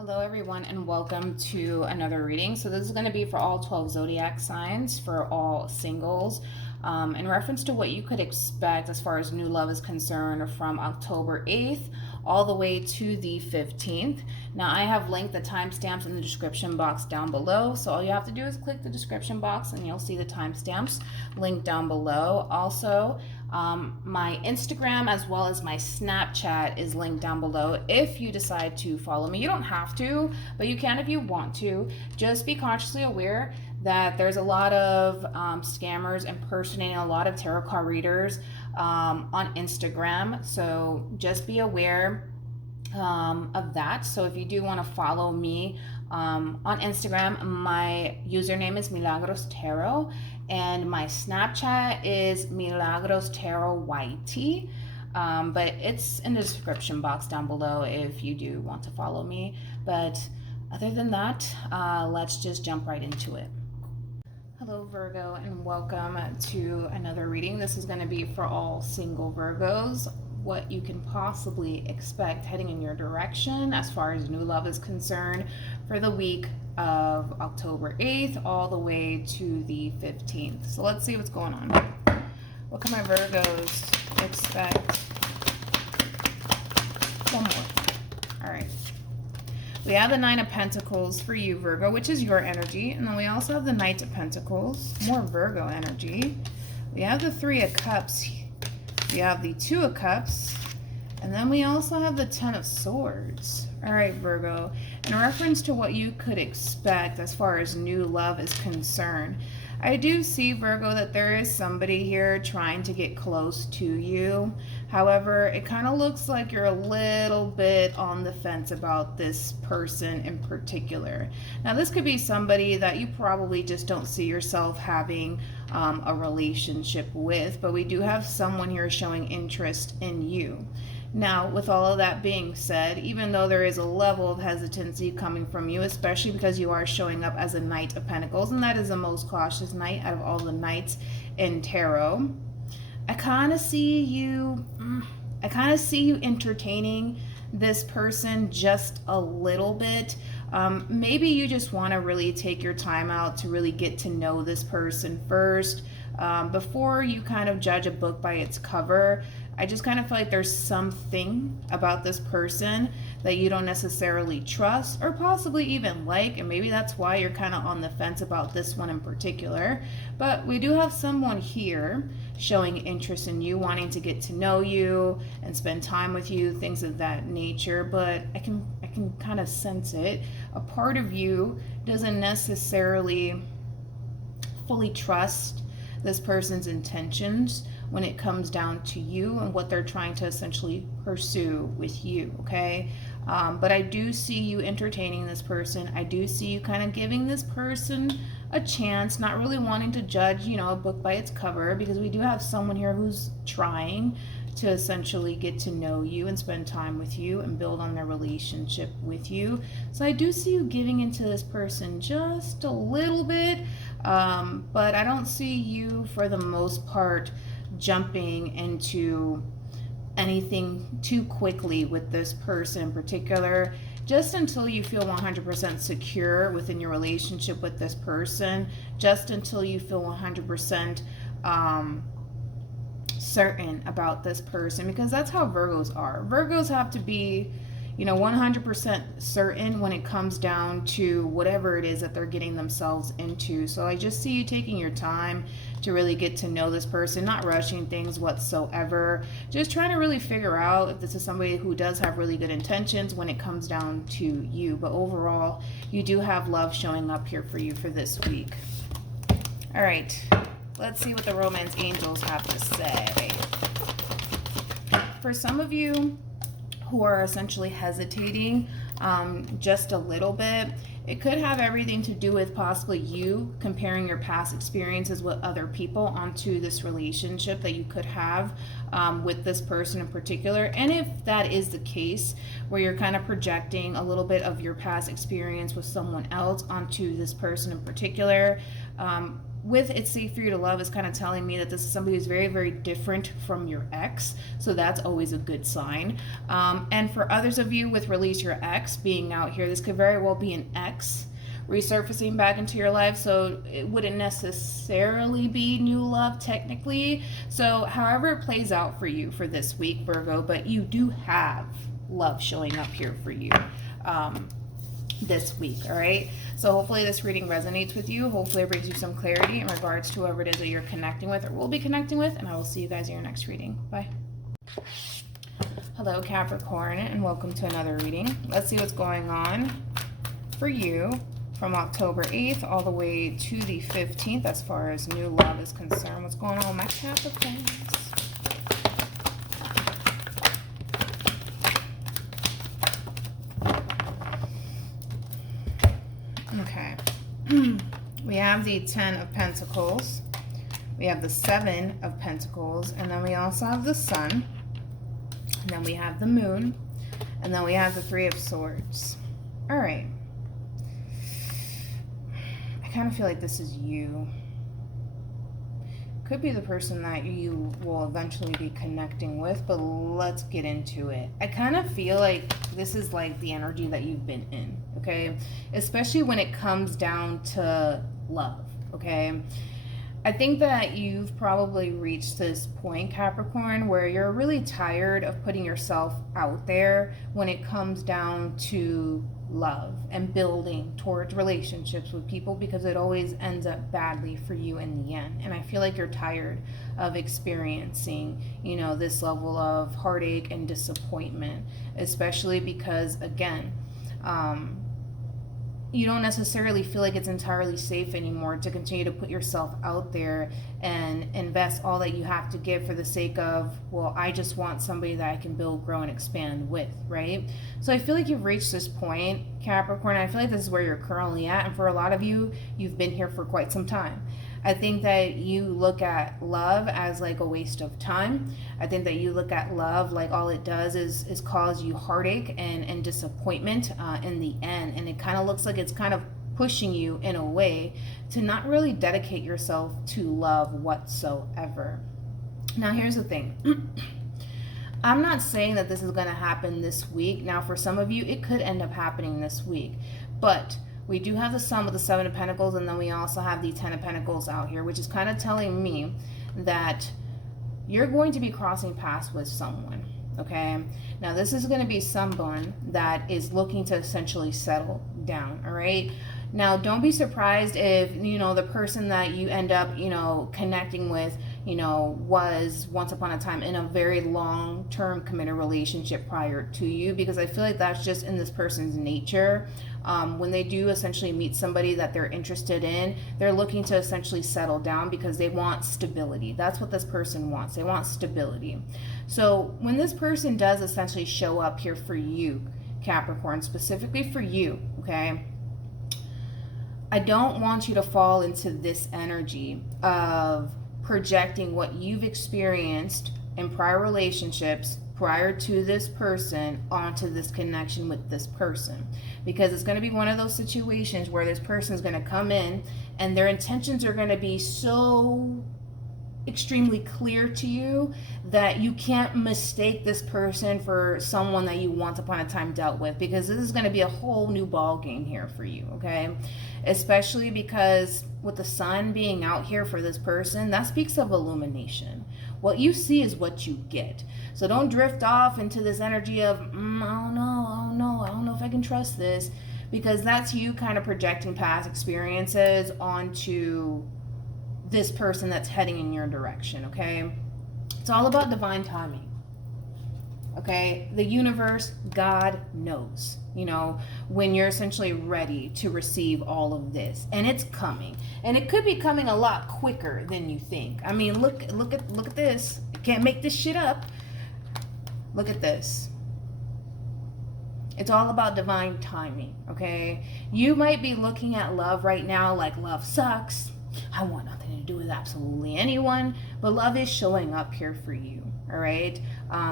Hello everyone and welcome to another reading. So this is going to be for all 12 zodiac signs, for all singles, in reference to what you could expect as far as new love is concerned from October 8th all the way to the 15th. Now I have linked the timestamps in the description box down below, so all you have to do is click the description box and you'll see the timestamps linked down below. Also, my Instagram as well as my Snapchat is linked down below if you decide to follow me. You don't have to, but you can if you want to. Just be consciously aware that there's a lot of scammers impersonating a lot of tarot card readers on Instagram. So just be aware of that. So if you do want to follow me on Instagram, my username is MilagrosTarot and my Snapchat is MilagrosTarot YT. But it's in the description box down below if you do want to follow me. But other than that, let's just jump right into it. Hello Virgo and welcome to another reading. This is going to be for all single Virgos, what you can possibly expect heading in your direction as far as new love is concerned for the week of October 8th all the way to the 15th. So let's see what's going on. What can my Virgos expect? One more. All right. We have the Nine of Pentacles for you, Virgo, which is your energy. And then we also have the Knight of Pentacles, more Virgo energy. We have the Three of Cups. We have the Two of Cups. And then we also have the Ten of Swords. All right, Virgo. In reference to what you could expect as far as new love is concerned, I do see, Virgo, that there is somebody here trying to get close to you. However, it kind of looks like you're a little bit on the fence about this person in particular. Now, this could be somebody that you probably just don't see yourself having a relationship with, but we do have someone here showing interest in you. Now, with all of that being said, even though there is a level of hesitancy coming from you, especially because you are showing up as a Knight of Pentacles, and that is the most cautious knight out of all the knights in tarot, I kind of see you entertaining this person just a little bit. Maybe you just want to really take your time out to really get to know this person first before you kind of judge a book by its cover. I just kind of feel like there's something about this person that you don't necessarily trust or possibly even like, and maybe that's why you're kind of on the fence about this one in particular. But we do have someone here showing interest in you, wanting to get to know you and spend time with you, things of that nature. But I can kind of sense it. A part of you doesn't necessarily fully trust this person's intentions when it comes down to you and what they're trying to essentially pursue with you, okay? But I do see you entertaining this person. I do see you kind of giving this person a chance, not really wanting to judge, a book by its cover, because we do have someone here who's trying to essentially get to know you and spend time with you and build on their relationship with you. So I do see you giving into this person just a little bit, but I don't see you, for the most part, jumping into anything too quickly with this person in particular, just until you feel 100% secure within your relationship with this person, just until you feel 100% certain about this person, because that's how Virgos are. Virgos have to be 100% certain when it comes down to whatever it is that they're getting themselves into. So I just see you taking your time to really get to know this person, not rushing things whatsoever, just trying to really figure out if this is somebody who does have really good intentions when it comes down to you. But overall, you do have love showing up here for you for this week. All right, let's see what the romance angels have to say. For some of you who are essentially hesitating just a little bit, it could have everything to do with possibly you comparing your past experiences with other people onto this relationship that you could have with this person in particular. And if that is the case, where you're kind of projecting a little bit of your past experience with someone else onto this person in particular, with It's Safe for You to Love is kind of telling me that this is somebody who's very, very different from your ex. So that's always a good sign. And for others of you with Release Your Ex being out here, this could very well be an ex resurfacing back into your life. So it wouldn't necessarily be new love technically. So however it plays out for you for this week, Virgo, but you do have love showing up here for you this week. All right, so hopefully this reading resonates with you. Hopefully it brings you some clarity in regards to whoever it is that you're connecting with or will be connecting with, and I will see you guys in your next reading. Bye. Hello, Capricorn, and welcome to another reading. Let's see what's going on for you from October 8th all the way to the 15th as far as new love is concerned. What's going on with my Capricorns? Okay. We have the 10 of Pentacles. We have the 7 of Pentacles. And then we also have the Sun. And then we have the Moon. And then we have the 3 of Swords. All right. I kind of feel like this is you. Could be the person that you will eventually be connecting with, but let's get into it. I kind of feel like this is like the energy that you've been in, okay? Especially when it comes down to love, okay? I think that you've probably reached this point, Capricorn, where you're really tired of putting yourself out there when it comes down to love and building towards relationships with people, because it always ends up badly for you in the end. And I feel like you're tired of experiencing, you know, this level of heartache and disappointment, especially because, again, you don't necessarily feel like it's entirely safe anymore to continue to put yourself out there and invest all that you have to give for the sake of, well, I just want somebody that I can build, grow, and expand with, right? So I feel like you've reached this point, Capricorn. I feel like this is where you're currently at. And for a lot of you, you've been here for quite some time. I think that you look at love as like a waste of time. I think that you look at love like all it does is cause you heartache and disappointment in the end. And it kind of looks like it's kind of pushing you in a way to not really dedicate yourself to love whatsoever. Now, here's the thing. I'm not saying that this is going to happen this week. Now, for some of you, it could end up happening this week. But we do have the Sun with the 7 of Pentacles, and then we also have the 10 of Pentacles out here, which is kind of telling me that you're going to be crossing paths with someone, okay? Now, this is going to be someone that is looking to essentially settle down, all right? Now, don't be surprised if, you know, the person that you end up, you know, connecting with, you know, was once upon a time in a very long-term committed relationship prior to you, because I feel like that's just in this person's nature. When they do essentially meet somebody that they're interested in, they're looking to essentially settle down because they want stability. That's what this person wants. They want stability. So when this person does essentially show up here for you, Capricorn, specifically for you, okay, I don't want you to fall into this energy of projecting what you've experienced in prior relationships prior to this person onto this connection with this person, because it's going to be one of those situations where this person is going to come in and their intentions are going to be so extremely clear to you that you can't mistake this person for someone that you once upon a time dealt with, because this is going to be a whole new ball game here for you, okay? Especially because with the Sun being out here for this person, that speaks of illumination. What you see is what you get. So don't drift off into this energy of, I don't know if I can trust this, because that's you kind of projecting past experiences onto this person that's heading in your direction, okay? It's all about divine timing, okay? The universe, God knows, you know, when you're essentially ready to receive all of this, and it's coming, and it could be coming a lot quicker than you think. I mean, look at this. You can't make this shit up. Look at this. It's all about divine timing, okay? You might be looking at love right now like love sucks. I want nothing to do with absolutely anyone, but love is showing up here for you, all right?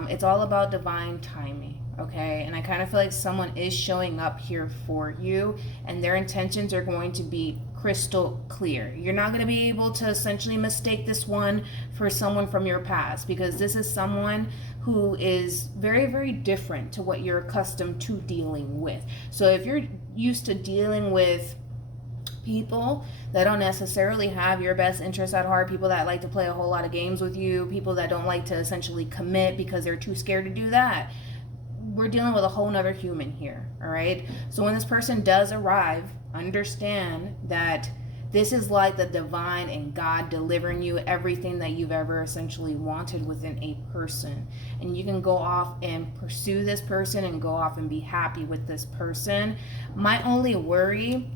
It's all about divine timing, okay? And I kind of feel like someone is showing up here for you, and their intentions are going to be crystal clear. You're not going to be able to essentially mistake this one for someone from your past, because this is someone who is very, very different to what you're accustomed to dealing with. So if you're used to dealing with people that don't necessarily have your best interests at heart, people that like to play a whole lot of games with you, people that don't like to essentially commit because they're too scared to do that, we're dealing with a whole nother human here. All right, so when this person does arrive, understand that this is like the divine and God delivering you everything that you've ever essentially wanted within a person. And you can go off and pursue this person and go off and be happy with this person. My only worry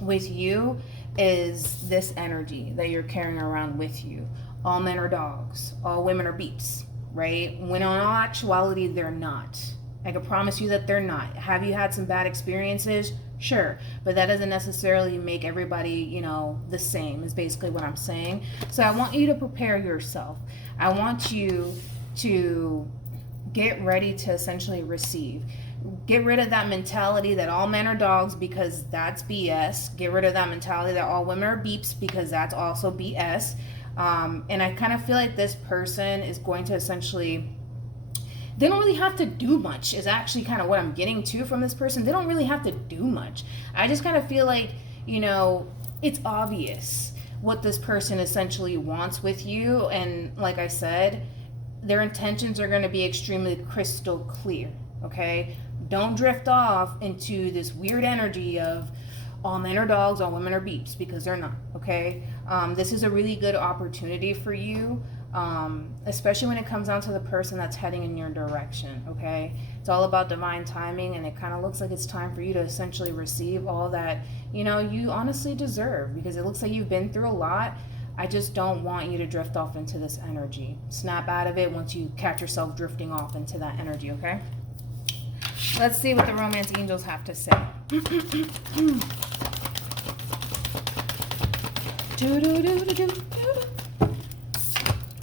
with you is this energy that you're carrying around with you. All men are dogs, all women are beeps, right? When in all actuality, they're not. I can promise you that they're not. Have you had some bad experiences? Sure, but that doesn't necessarily make everybody, the same, is basically what I'm saying. So I want you to prepare yourself. I want you to get ready to essentially receive. Get rid of that mentality that all men are dogs, because that's BS. Get rid of that mentality that all women are beeps, because that's also BS. And I kind of feel like this person is going to essentially, they don't really have to do much, is actually kind of what I'm getting to from this person. They don't really have to do much. I just kind of feel like, it's obvious what this person essentially wants with you. And like I said, their intentions are going to be extremely crystal clear, okay? Don't drift off into this weird energy of all men are dogs, all women are beeps, because they're not, okay? This is a really good opportunity for you, especially when it comes down to the person that's heading in your direction, okay? It's all about divine timing, and it kind of looks like it's time for you to essentially receive all that, you honestly deserve, because it looks like you've been through a lot. I just don't want you to drift off into this energy. Snap out of it once you catch yourself drifting off into that energy, okay? Let's see what the romance angels have to say.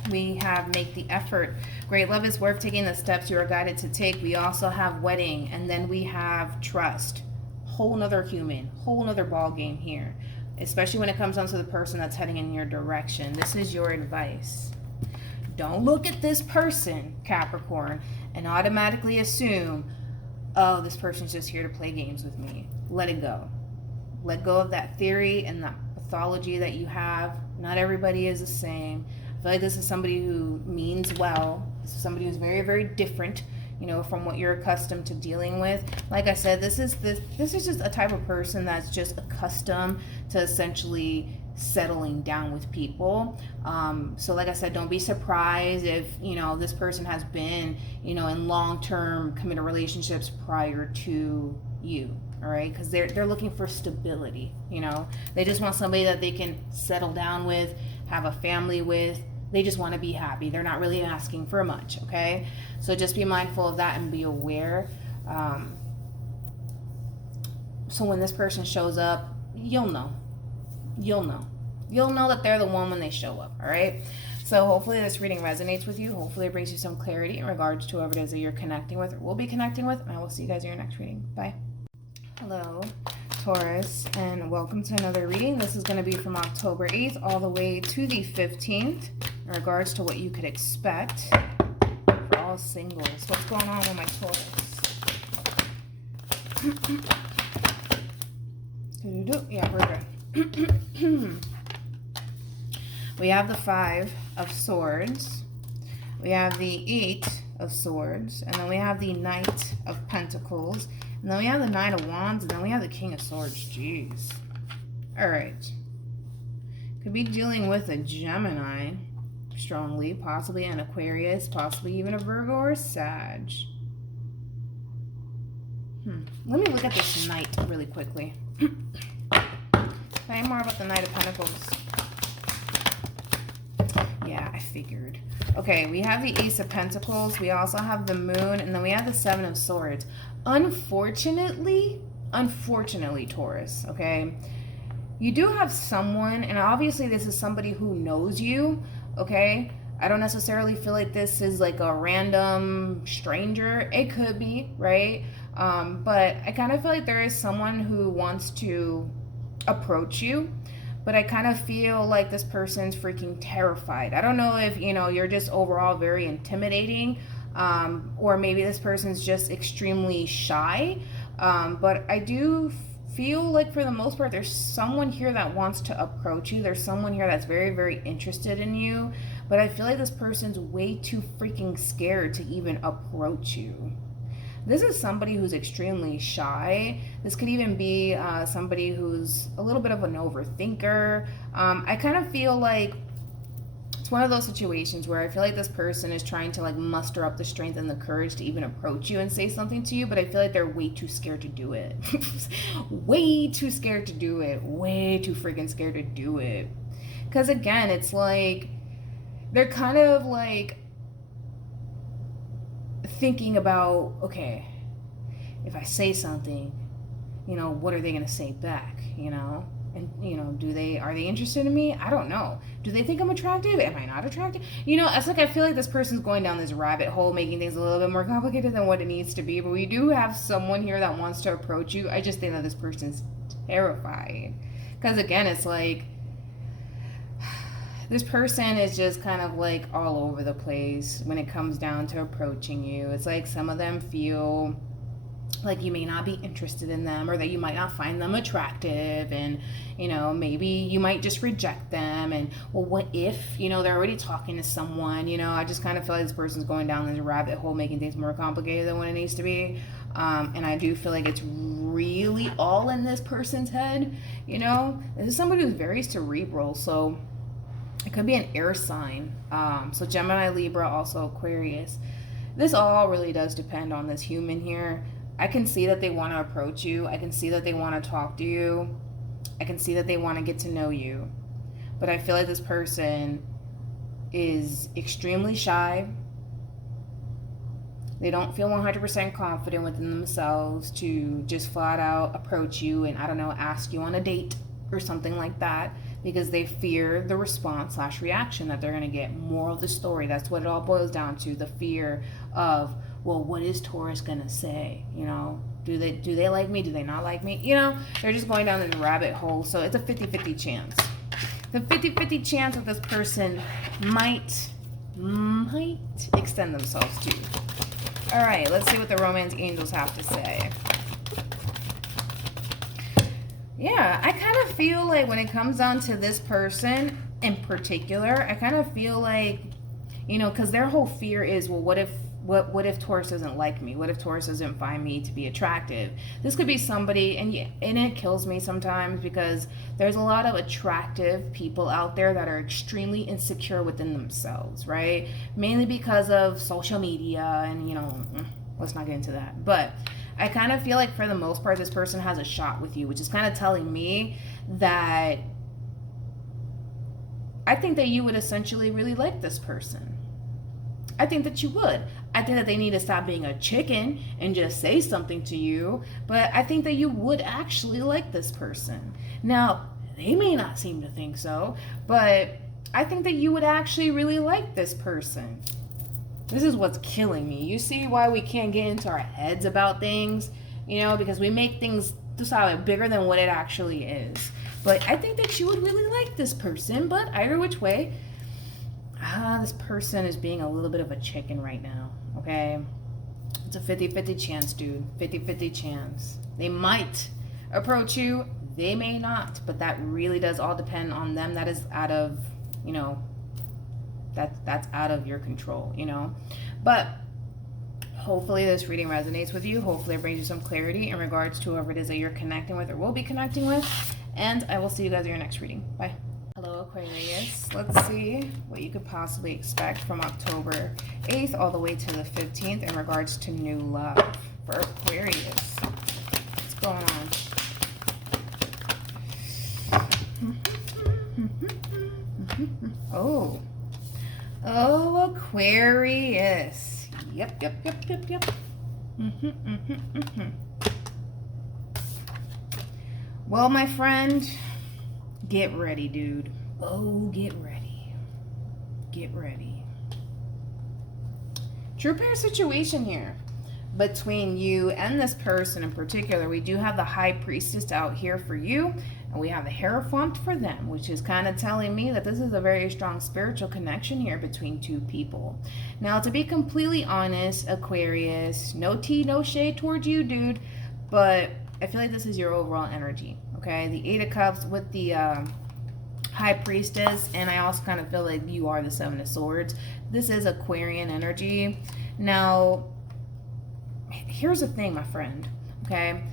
We have make the effort. Great love is worth taking the steps you are guided to take. We also have wedding, and then we have trust. Whole nother human, whole nother ball game here, especially when it comes down to the person that's heading in your direction. This is your advice. Don't look at this person, Capricorn, and automatically assume, oh, this person's just here to play games with me. Let it go. Let go of that theory and that pathology that you have. Not everybody is the same. I feel like this is somebody who means well. This is somebody who's very, very different, from what you're accustomed to dealing with. Like I said, this is just a type of person that's just accustomed to essentially settling down with people. So like I said, don't be surprised if, this person has been, in long-term committed relationships prior to you. All right, because they're looking for stability. They just want somebody that they can settle down with, have a family with. They just want to be happy. They're not really asking for much. Okay, so just be mindful of that and be aware. So when this person shows up, you'll know that they're the one when they show up. All right, so hopefully this reading resonates with you. Hopefully it brings you some clarity in regards to whoever it is that you're connecting with or will be connecting with, and I will see you guys in your next reading. Bye. Hello, Taurus, and welcome to another reading. This is going to be from October 8th all the way to the 15th in regards to what you could expect for all singles. What's going on with my Taurus? Yeah, we're good. We have the 5 of Swords. We have the 8 of Swords. And then we have the Knight of Pentacles. And then we have the Nine of Wands, and then we have the King of Swords. Jeez. Alright. Could be dealing with a Gemini, strongly. Possibly an Aquarius. Possibly even a Virgo or a Sag. Let me look at this Knight really quickly. Tell me more about the Knight of Pentacles. Yeah, I figured. Okay, we have the Ace of Pentacles. We also have the Moon, and then we have the 7 of Swords. Unfortunately, Taurus, okay, you do have someone, and obviously this is somebody who knows you, okay? I don't necessarily feel like this is like a random stranger. It could be, right? But I kind of feel like there is someone who wants to approach you, but I kind of feel like this person's freaking terrified. I don't know if, you know, you're just overall very intimidating, or maybe this person's just extremely shy. But I do feel like for the most part, there's someone here that wants to approach you. There's someone here that's very, very interested in you. But I feel like this person's way too freaking scared to even approach you. This is somebody who's extremely shy. This could even be somebody who's a little bit of an overthinker. I kind of feel like it's one of those situations where I feel like this person is trying to like muster up the strength and the courage to even approach you and say something to you, but I feel like they're way too scared to do it. Way too scared to do it. Way too freaking scared to do it. Because again, it's like they're kind of like thinking about, okay, if I say something, you know, what are they going to say back, you know? And, you know, are they interested in me? I don't know. Do they think I'm attractive? Am I not attractive? You know, it's like I feel like this person's going down this rabbit hole, making things a little bit more complicated than what it needs to be. But we do have someone here that wants to approach you. I just think that this person's terrified. Because, again, it's like this person is just kind of like all over the place when it comes down to approaching you. It's like some of them feel like you may not be interested in them, or that you might not find them attractive, and you know, maybe you might just reject them. And well, what if, you know, they're already talking to someone? You know, I just kind of feel like this person's going down this rabbit hole, making things more complicated than what it needs to be. And I do feel like it's really all in this person's head. You know, this is somebody who's very cerebral, so it could be an air sign. So Gemini, Libra, also Aquarius. This all really does depend on this human here. I can see that they want to approach you. I can see that they want to talk to you. I can see that they want to get to know you. But I feel like this person is extremely shy. They don't feel 100% confident within themselves to just flat out approach you and, I don't know, ask you on a date or something like that, because they fear the response / reaction that they're going to get. Moral of the story, that's what it all boils down to, the fear of, well, what is Taurus gonna say? You know, do they like me? Do they not like me? You know, they're just going down this rabbit hole. So it's a 50-50 chance. The 50-50 chance that this person might extend themselves to. All right, let's see what the romance angels have to say. Yeah, I kind of feel like when it comes down to this person in particular, I kind of feel like, you know, because their whole fear is, well, what if Taurus doesn't like me? What if Taurus doesn't find me to be attractive? This could be somebody, and it kills me sometimes, because there's a lot of attractive people out there that are extremely insecure within themselves, right? Mainly because of social media, and, you know, let's not get into that. But I kind of feel like for the most part, this person has a shot with you, which is kind of telling me that I think that you would essentially really like this person. I think that you would. I think that they need to stop being a chicken and just say something to you. But I think that you would actually like this person. Now, they may not seem to think so, but I think that you would actually really like this person. This is what's killing me. You see why we can't get into our heads about things? You know, because we make things sound bigger than what it actually is. But I think that you would really like this person. But either which way, this person is being a little bit of a chicken right now, okay? It's a 50-50 chance, dude. 50-50 chance. They might approach you. They may not. But that really does all depend on them. That is out of, you know, that's out of your control, you know? But hopefully this reading resonates with you. Hopefully it brings you some clarity in regards to whoever it is that you're connecting with or will be connecting with. And I will see you guys in your next reading. Bye. Hello, Aquarius. Let's see what you could possibly expect from October 8th all the way to the 15th in regards to new love for Aquarius. What's going on? Oh, Aquarius. Yep. Well, my friend, get ready, dude. Oh, get ready. Get ready. True pair situation here. between you and this person in particular. We do have the High Priestess out here for you, and we have the Hierophant for them, which is kind of telling me that this is a very strong spiritual connection here between two people. Now, to be completely honest, Aquarius, no tea, no shade towards you, dude, but I feel like this is your overall energy, okay? The Eight of Cups with the High Priestess, and I also kind of feel like you are the Seven of Swords. This is Aquarian energy. Now, here's the thing, my friend, okay?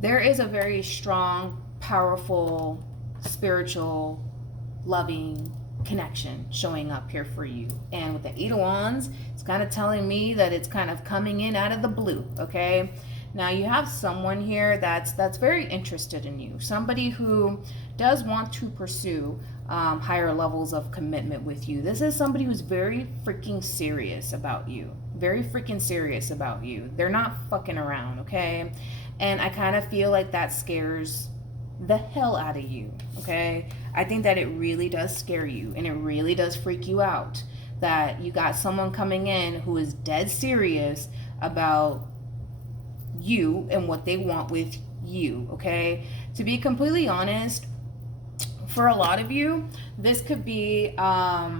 There is a very strong, powerful, spiritual, loving connection showing up here for you. And with the Eight of Wands, it's kind of telling me that it's kind of coming in out of the blue, okay? Now, you have someone here that's very interested in you. Somebody who does want to pursue higher levels of commitment with you. This is somebody who's very freaking serious about you. Very freaking serious about you. They're not fucking around, okay? And I kind of feel like that scares the hell out of you, okay? I think that it really does scare you, and it really does freak you out that you got someone coming in who is dead serious about you and what they want with you, okay? To be completely honest, for a lot of you, this could be, how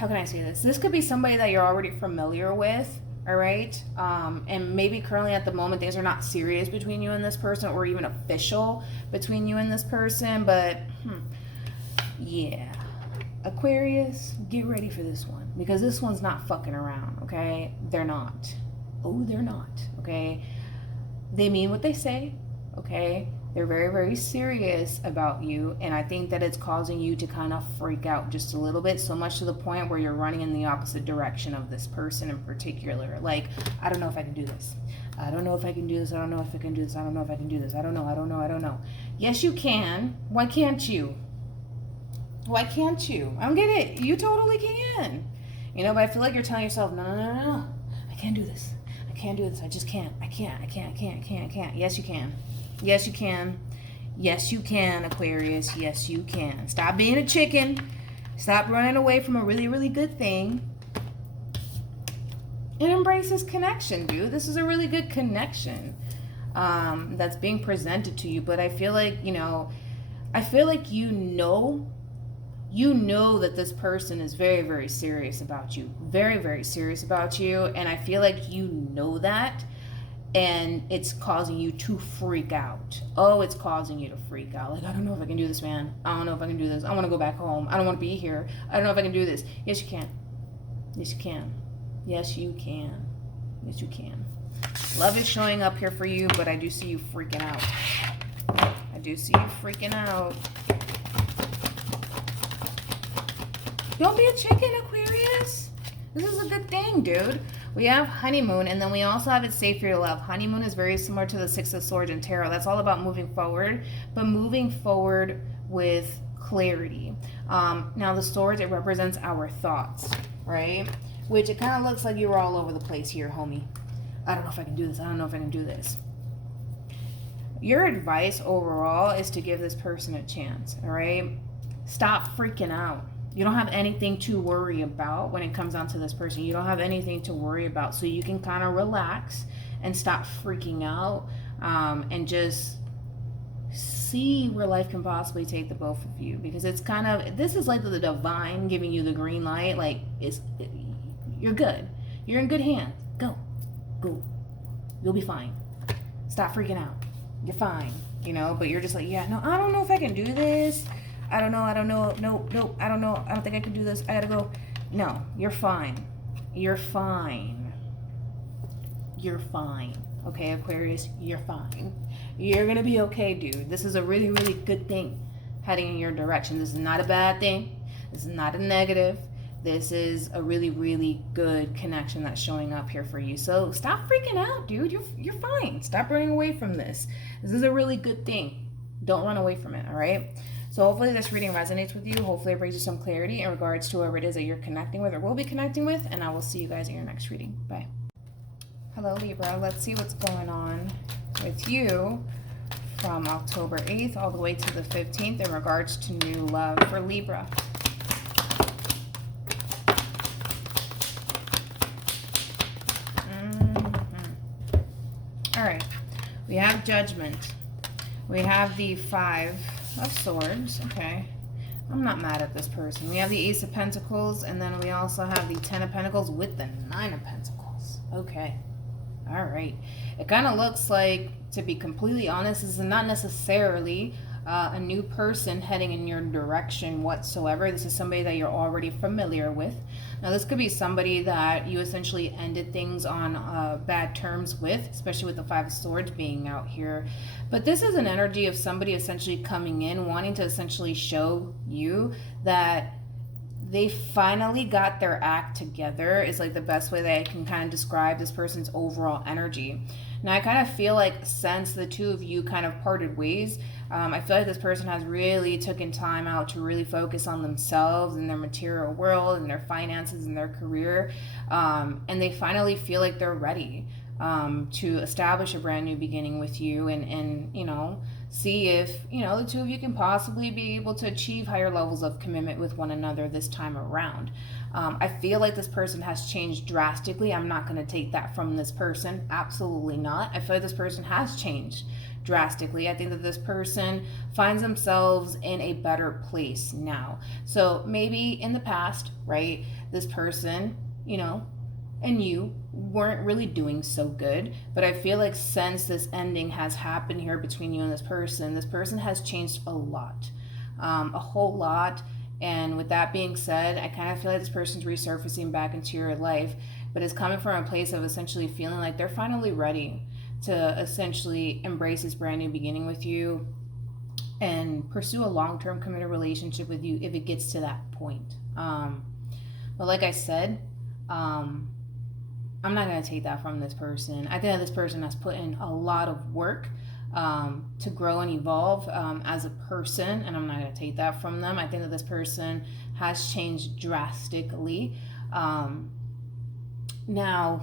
can I say this? This could be somebody that you're already familiar with, all right? And maybe currently at the moment, things are not serious between you and this person, or even official between you and this person, but yeah. Aquarius, get ready for this one, because this one's not fucking around, okay? They're not. Oh, they're not, okay? They mean what they say, okay? They're very, very serious about you, and I think that it's causing you to kind of freak out just a little bit, so much to the point where you're running in the opposite direction of this person in particular. Like, I don't know if I can do this. I don't know if I can do this. I don't know if I can do this. I don't know if I can do this. I don't know. I don't know. I don't know. Yes, you can. Why can't you? Why can't you? I don't get it. You totally can. You know, but I feel like you're telling yourself, no, no, no, no, no. I can't do this. I can't do this. I just can't. I can't. Yes, you can. Yes, you can. Yes, you can, Aquarius. Yes, you can. Stop being a chicken. Stop running away from a really, really good thing. And embrace this connection, dude. This is a really good connection that's being presented to you. But I feel like, you know that this person is very, very serious about you. Very, very serious about you. And I feel like you know that. And it's causing you to freak out. Oh, it's causing you to freak out. Like, I don't know if I can do this, man. I don't know if I can do this. I want to go back home. I don't want to be here. I don't know if I can do this. Yes, you can. Yes, you can. Yes, you can. Yes, you can. Love is showing up here for you, but I do see you freaking out. I do see you freaking out. Don't be a chicken, Aquarius. This is a good thing, dude. We have honeymoon, and then we also have it's safe for your love. Honeymoon is very similar to the Six of Swords in tarot. That's all about moving forward, but moving forward with clarity. Now the swords, it represents our thoughts, right? Which it kind of looks like you were all over the place here, homie. I don't know if I can do this. I don't know if I can do this. Your advice overall is to give this person a chance, all right? Stop freaking out. You don't have anything to worry about when it comes down to this person. You don't have anything to worry about. So you can kind of relax and stop freaking out and just see where life can possibly take the both of you. Because it's kind of, this is like the divine giving you the green light. Like, you're good. You're in good hands. Go. Go. You'll be fine. Stop freaking out. You're fine. You know, but you're just like, yeah, no, I don't know if I can do this. I don't know, nope, I don't know, I don't think I can do this, I gotta go. No, you're fine. You're fine. You're fine. Okay, Aquarius, you're fine. You're gonna be okay, dude. This is a really, really good thing heading in your direction. This is not a bad thing. This is not a negative. This is a really, really good connection that's showing up here for you. So stop freaking out, dude. You're fine. Stop running away from this. This is a really good thing. Don't run away from it, all right? So hopefully this reading resonates with you. Hopefully it brings you some clarity in regards to whoever it is that you're connecting with or will be connecting with. And I will see you guys in your next reading. Bye. Hello, Libra. Let's see what's going on with you from October 8th all the way to the 15th in regards to new love for Libra. We have Judgment. We have the Five of Swords. Okay. I'm not mad at this person. We have the Ace of Pentacles, and then we also have the Ten of Pentacles with the Nine of Pentacles. Okay. All right. It kind of looks like, to be completely honest, this is not necessarily a new person heading in your direction whatsoever. This is somebody that you're already familiar with. Now, this could be somebody that you essentially ended things on bad terms with, especially with the Five of Swords being out here. But this is an energy of somebody essentially coming in, wanting to essentially show you that they finally got their act together, is like the best way that I can kind of describe this person's overall energy. Now, I kind of feel like since the two of you kind of parted ways, I feel like this person has really taken time out to really focus on themselves and their material world and their finances and their career. And they finally feel like they're ready to establish a brand new beginning with you and you know, see if, you know, the two of you can possibly be able to achieve higher levels of commitment with one another this time around. I feel like this person has changed drastically. I'm not going to take that from this person. Absolutely not. I feel like this person has changed drastically. I think that this person finds themselves in a better place now. So maybe in the past, right, this person, you know, and you weren't really doing so good, but I feel like since this ending has happened here between you and this person has changed a lot, a whole lot. And with that being said, I kind of feel like this person's resurfacing back into your life, but it's coming from a place of essentially feeling like they're finally ready to essentially embrace this brand new beginning with you and pursue a long-term committed relationship with you if it gets to that point. But like I said, I'm not going to take that from this person. I think that this person has put in a lot of work to grow and evolve as a person, and I'm not going to take that from them. I think that this person has changed drastically. Now,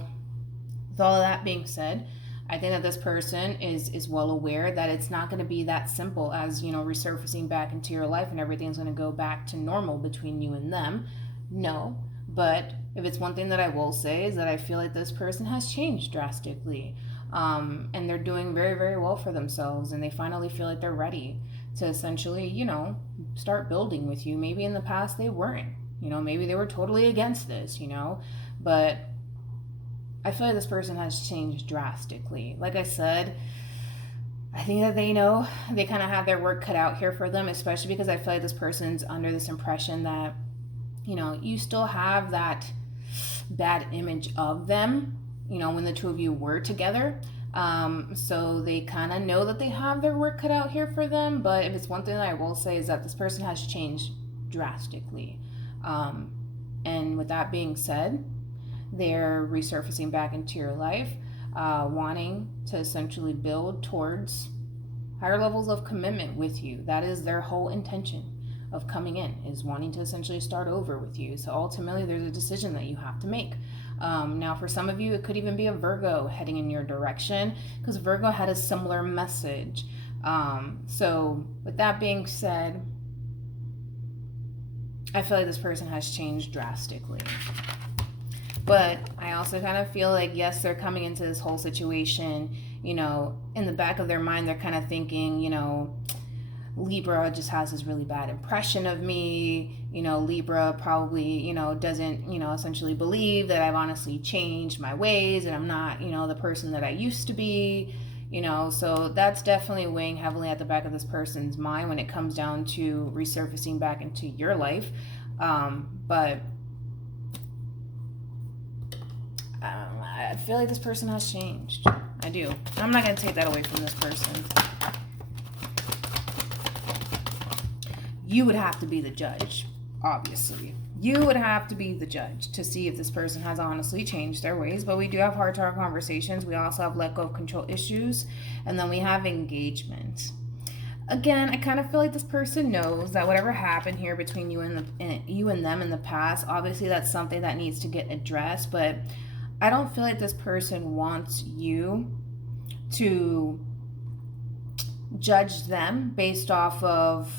with all of that being said, I think that this person is well aware that it's not going to be that simple as, you know, resurfacing back into your life and everything's going to go back to normal between you and them. No, but if it's one thing that I will say is that I feel like this person has changed drastically. And they're doing very, very well for themselves, and they finally feel like they're ready to essentially, you know, start building with you. Maybe in the past they weren't, you know, maybe they were totally against this, you know, but I feel like this person has changed drastically. Like I said, I think that they know they kind of have their work cut out here for them, especially because I feel like this person's under this impression that, you know, you still have that bad image of them, you know, when the two of you were together. So they kind of know that they have their work cut out here for them. But if it's one thing that I will say is that this person has changed drastically. And with that being said, they're resurfacing back into your life, wanting to essentially build towards higher levels of commitment with you. That is their whole intention of coming in, is wanting to essentially start over with you. So ultimately, there's a decision that you have to make. Now, for some of you, it could even be a Virgo heading in your direction, because Virgo had a similar message. So with that being said, I feel like this person has changed drastically. But I also kind of feel like, yes, they're coming into this whole situation, you know, in the back of their mind, they're kind of thinking, you know, Libra just has this really bad impression of me. You know, Libra probably, you know, doesn't, you know, essentially believe that I've honestly changed my ways and I'm not, you know, the person that I used to be, you know. So that's definitely weighing heavily at the back of this person's mind when it comes down to resurfacing back into your life. But I feel like this person has changed. I do. I'm not going to take that away from this person. You would have to be the judge, obviously. You would have to be the judge to see if this person has honestly changed their ways. But we do have heart-to-heart conversations. We also have let go of control issues. And then we have engagement. Again, I kind of feel like this person knows that whatever happened here between you and them in the past, obviously that's something that needs to get addressed. But I don't feel like this person wants you to judge them based off of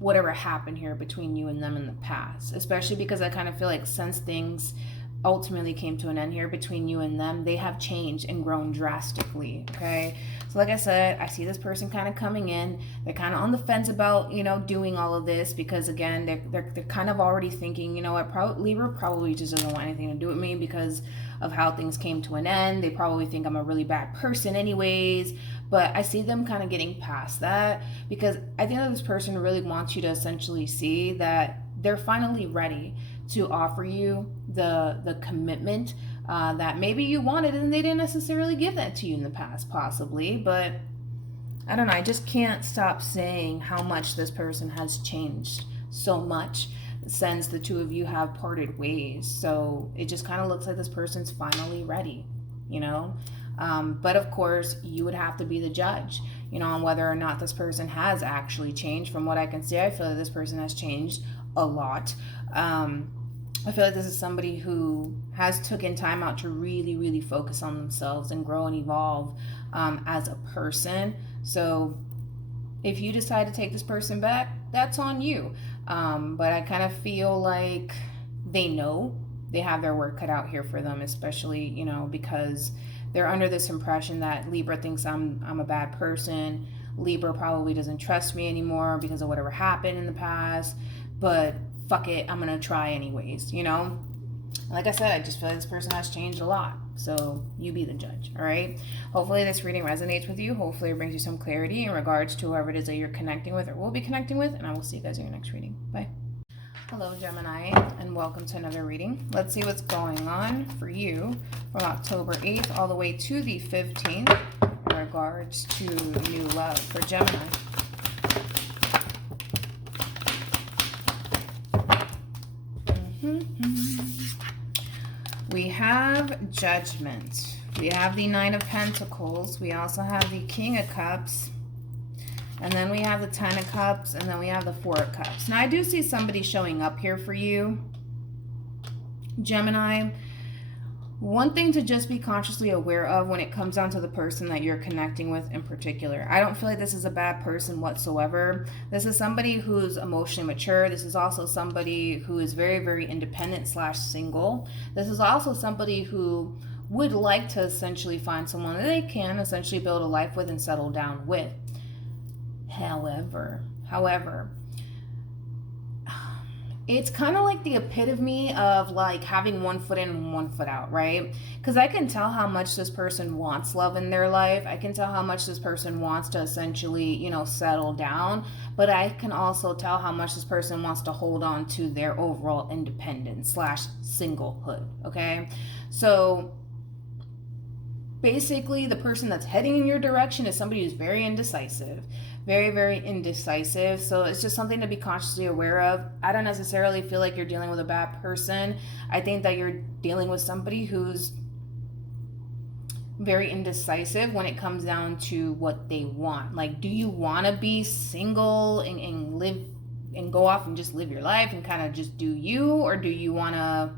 whatever happened here between you and them in the past, especially because I kind of feel like since things ultimately came to an end here between you and them, they have changed and grown drastically, okay? So like I said, I see this person kind of coming in. They're kind of on the fence about, you know, doing all of this because, again, they're kind of already thinking, you know what, Libra probably just doesn't want anything to do with me because of how things came to an end. They probably think I'm a really bad person anyways. But I see them kind of getting past that because I think that this person really wants you to essentially see that they're finally ready to offer you the commitment that maybe you wanted and they didn't necessarily give that to you in the past, possibly. But I don't know, I just can't stop saying how much this person has changed so much since the two of you have parted ways. So it just kind of looks like this person's finally ready, you know? But of course, you would have to be the judge, you know, on whether or not this person has actually changed. From what I can see, I feel like this person has changed a lot. I feel like this is somebody who has taken time out to really, really focus on themselves and grow and evolve as a person. So if you decide to take this person back, that's on you. But I kind of feel like they know they have their work cut out here for them, especially, you know, because they're under this impression that Libra thinks I'm a bad person. Libra probably doesn't trust me anymore because of whatever happened in the past. But fuck it, I'm gonna try anyways, you know? Like I said, I just feel like this person has changed a lot. So you be the judge, all right? Hopefully this reading resonates with you. Hopefully it brings you some clarity in regards to whoever it is that you're connecting with or will be connecting with. And I will see you guys in your next reading. Bye. Hello, Gemini, and welcome to another reading. Let's see what's going on for you from October 8th all the way to the 15th in regards to new love for Gemini. We have Judgment. We have the Nine of Pentacles. We also have the King of Cups. And then we have the Ten of Cups. And then we have the Four of Cups. Now, I do see somebody showing up here for you, Gemini. One thing to just be consciously aware of when it comes down to the person that you're connecting with in particular. I don't feel like this is a bad person whatsoever. This is somebody who's emotionally mature. This is also somebody who is very, very independent / single. This is also somebody who would like to essentially find someone that they can essentially build a life with and settle down with. However, it's kind of like the epitome of like having one foot in and one foot out, right? Because I can tell how much this person wants love in their life. I can tell how much this person wants to essentially, you know, settle down. But I can also tell how much this person wants to hold on to their overall independence / singlehood, okay? So basically, the person that's heading in your direction is somebody who's very indecisive. Very, very indecisive. So it's just something to be consciously aware of. I don't necessarily feel like you're dealing with a bad person. I think that you're dealing with somebody who's very indecisive when it comes down to what they want. Like, do you want to be single and live and go off and just live your life and kind of just do you? Or do you want to,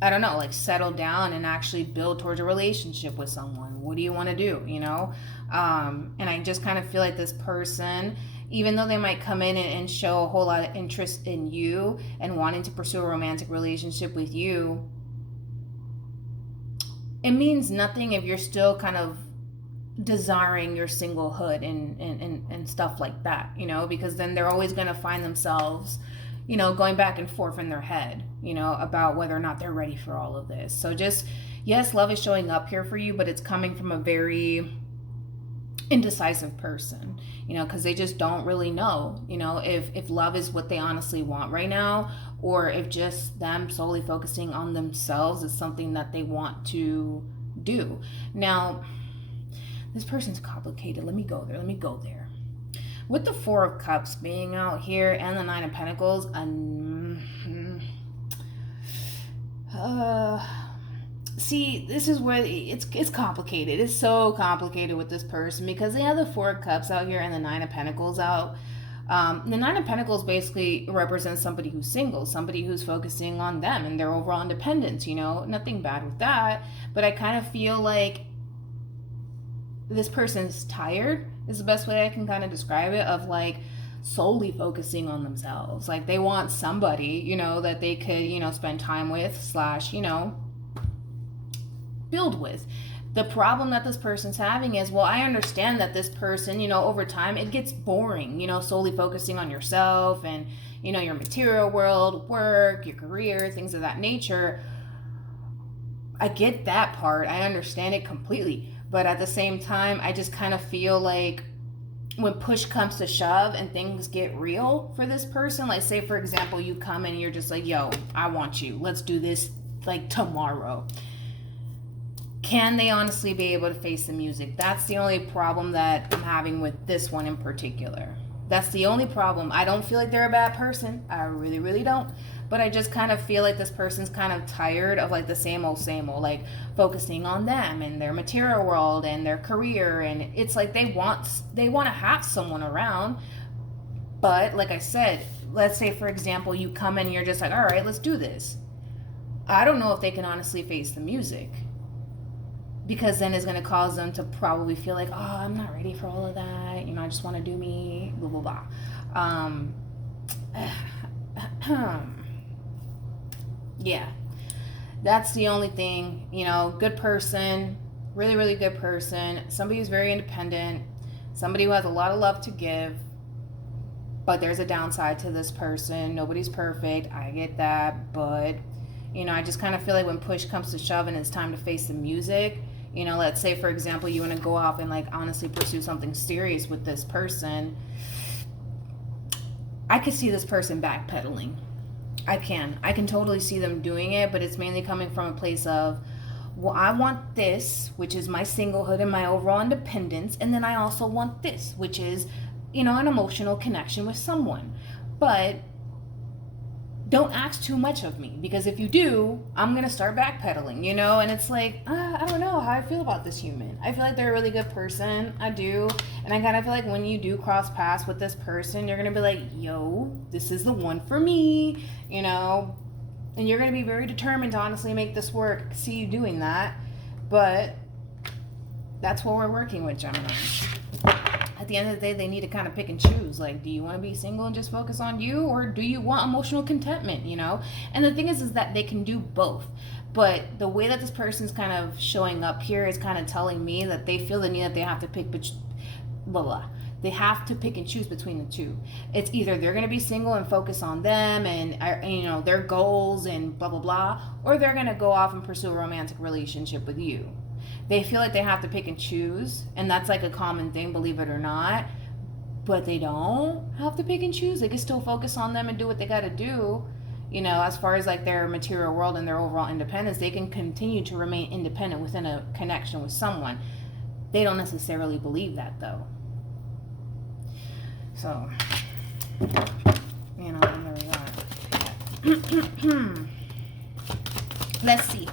I don't know, like settle down and actually build towards a relationship with someone? What do you want to do, you know? And I just kind of feel like this person, even though they might come in and show a whole lot of interest in you and wanting to pursue a romantic relationship with you, it means nothing if you're still kind of desiring your singlehood and stuff like that, you know, because then they're always going to find themselves, you know, going back and forth in their head, you know, about whether or not they're ready for all of this. So just, yes, love is showing up here for you, but it's coming from a very indecisive person, you know, because they just don't really know, you know, if love is what they honestly want right now, or if just them solely focusing on themselves is something that they want to do. Now, this person's complicated. Let me go there. With the Four of Cups being out here and the Nine of Pentacles, see, this is where it's complicated. It's so complicated with this person because they have the Four of Cups out here and the Nine of Pentacles out. The Nine of Pentacles basically represents somebody who's single, somebody who's focusing on them and their overall independence, you know, nothing bad with that. But I kind of feel like this person's tired is the best way I can kind of describe it, of like solely focusing on themselves. Like they want somebody, you know, that they could, you know, spend time with / you know, build with. The problem that this person's having is, well, I understand that this person, you know, over time it gets boring, you know, solely focusing on yourself and, you know, your material world, work, your career, things of that nature. I get that part. I understand it completely. But at the same time, I just kind of feel like when push comes to shove and things get real for this person, like say, for example, you come in and you're just like, yo, I want you. Let's do this like tomorrow. Can they honestly be able to face the music? That's the only problem that I'm having with this one in particular. That's the only problem. I don't feel like they're a bad person. I really, really don't. But I just kind of feel like this person's kind of tired of like the same old, like focusing on them and their material world and their career. And it's like they want to have someone around. But like I said, let's say, for example, you come in and you're just like, all right, let's do this. I don't know if they can honestly face the music. Because then it's going to cause them to probably feel like, oh, I'm not ready for all of that. You know, I just want to do me, blah, blah, blah. Yeah. That's the only thing. You know, good person, really, really good person. Somebody who's very independent. Somebody who has a lot of love to give. But there's a downside to this person. Nobody's perfect. I get that. But, you know, I just kind of feel like when push comes to shove and it's time to face the music, you know, let's say, for example, you want to go off and like honestly pursue something serious with this person. I could see this person backpedaling. I can totally see them doing it, but it's mainly coming from a place of, well, I want this, which is my singlehood and my overall independence, and then I also want this, which is, you know, an emotional connection with someone. But don't ask too much of me, because if you do, I'm going to start backpedaling, you know? And it's like, I don't know how I feel about this human. I feel like they're a really good person. I do. And I kind of feel like when you do cross paths with this person, you're going to be like, yo, this is the one for me, you know? And you're going to be very determined to honestly make this work. I see you doing that. But that's what we're working with, Gemini. At the end of the day, they need to kind of pick and choose. Like, do you want to be single and just focus on you, or do you want emotional contentment, you know? And the thing is that they can do both. But the way that this person's kind of showing up here is kind of telling me that they feel the need that they have to pick, blah, blah. They have to pick and choose between the two. It's either they're going to be single and focus on them and, you know, their goals and blah, blah, blah, or they're going to go off and pursue a romantic relationship with you. They feel like they have to pick and choose, and that's like a common thing, believe it or not. But they don't have to pick and choose. They can still focus on them and do what they got to do. You know, as far as like their material world and their overall independence, they can continue to remain independent within a connection with someone. They don't necessarily believe that, though. So, you know, there we go. Let's see.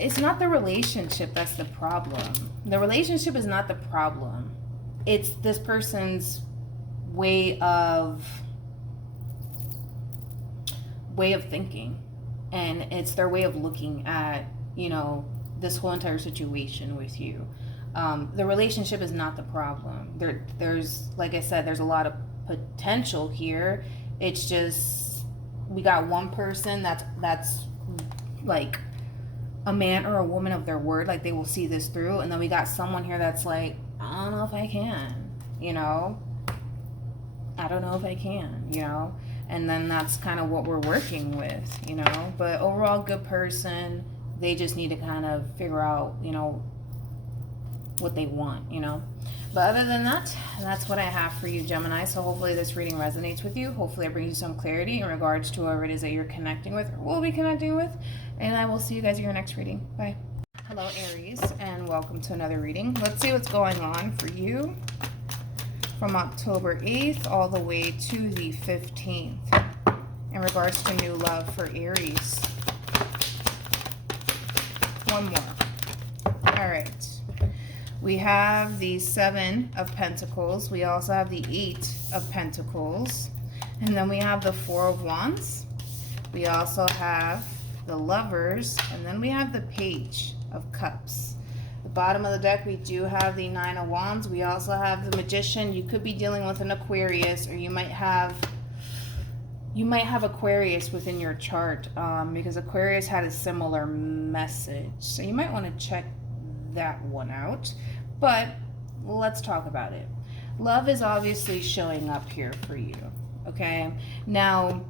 It's not the relationship that's the problem. The relationship is not the problem. It's this person's way of thinking. And it's their way of looking at, you know, this whole entire situation with you. The relationship is not the problem. There's, like I said, there's a lot of potential here. It's just, we got one person that's like a man or a woman of their word, like they will see this through, and then we got someone here that's like, I don't know if I can, you know, I don't know if I can, you know, and then that's kind of what we're working with, you know. But overall, good person. They just need to kind of figure out, you know, what they want, you know. But other than that, that's what I have for you, Gemini. So hopefully this reading resonates with you. Hopefully it brings you some clarity in regards to whoever it is that you're connecting with or will be connecting with. And I will see you guys in your next reading. Bye. Hello, Aries, and welcome to another reading. Let's see what's going on for you from October 8th all the way to the 15th in regards to new love for Aries. One more. All right. We have the 7 of Pentacles. We also have the 8 of Pentacles. And then we have the 4 of Wands. We also have the Lovers. And then we have the Page of Cups. The bottom of the deck, we do have the Nine of Wands. We also have the Magician. You could be dealing with an Aquarius, or you might have Aquarius within your chart, because Aquarius had a similar message. So you might want to check that one out. But let's talk about it. Love is obviously showing up here for you, okay? Now,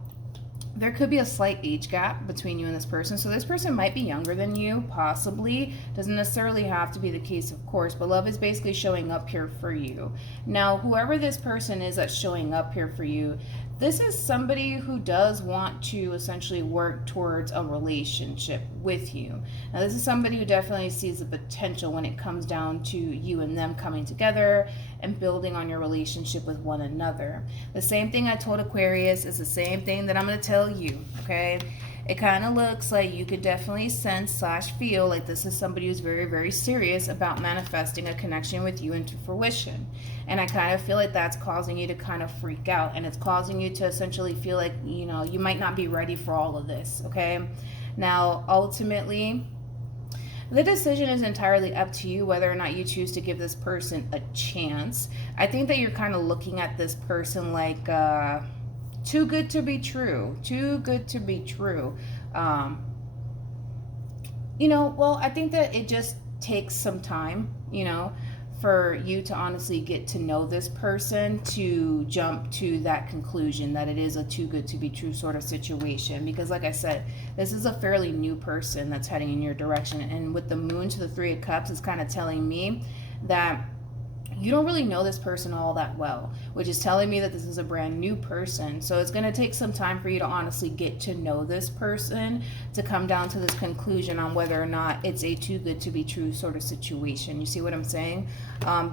there could be a slight age gap between you and this person. So this person might be younger than you, possibly. Doesn't necessarily have to be the case, of course, but love is basically showing up here for you. Now, whoever this person is that's showing up here for you, this is somebody who does want to essentially work towards a relationship with you. Now, this is somebody who definitely sees the potential when it comes down to you and them coming together and building on your relationship with one another. The same thing I told Aquarius is the same thing that I'm going to tell you, okay? It kind of looks like you could definitely sense / feel like this is somebody who's very, very serious about manifesting a connection with you into fruition. And I kind of feel like that's causing you to kind of freak out, and it's causing you to essentially feel like, you know, you might not be ready for all of this, okay? Now, ultimately, the decision is entirely up to you whether or not you choose to give this person a chance. I think that you're kind of looking at this person like, too good to be true. Too good to be true. You know, well, I think that it just takes some time, you know, for you to honestly get to know this person to jump to that conclusion that it is a too good to be true sort of situation. Because like I said, this is a fairly new person that's heading in your direction. And with the moon to the Three of Cups, it's kind of telling me that you don't really know this person all that well, which is telling me that this is a brand new person. So it's going to take some time for you to honestly get to know this person to come down to this conclusion on whether or not it's a too good to be true sort of situation. You see what I'm saying?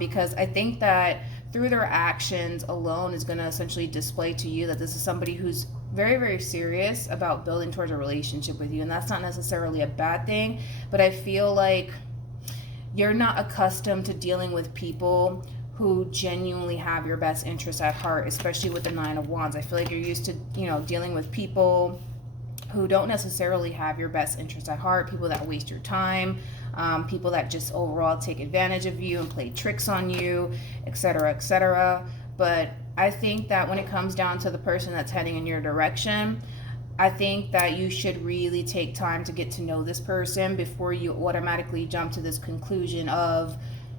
Because I think that through their actions alone is going to essentially display to you that this is somebody who's very, very serious about building towards a relationship with you. And that's not necessarily a bad thing, but I feel like you're not accustomed to dealing with people who genuinely have your best interests at heart, especially with the Nine of Wands. I feel like you're used to, you know, dealing with people who don't necessarily have your best interests at heart, people that waste your time, people that just overall take advantage of you and play tricks on you, etc., etc. But I think that when it comes down to the person that's heading in your direction, I think that you should really take time to get to know this person before you automatically jump to this conclusion of,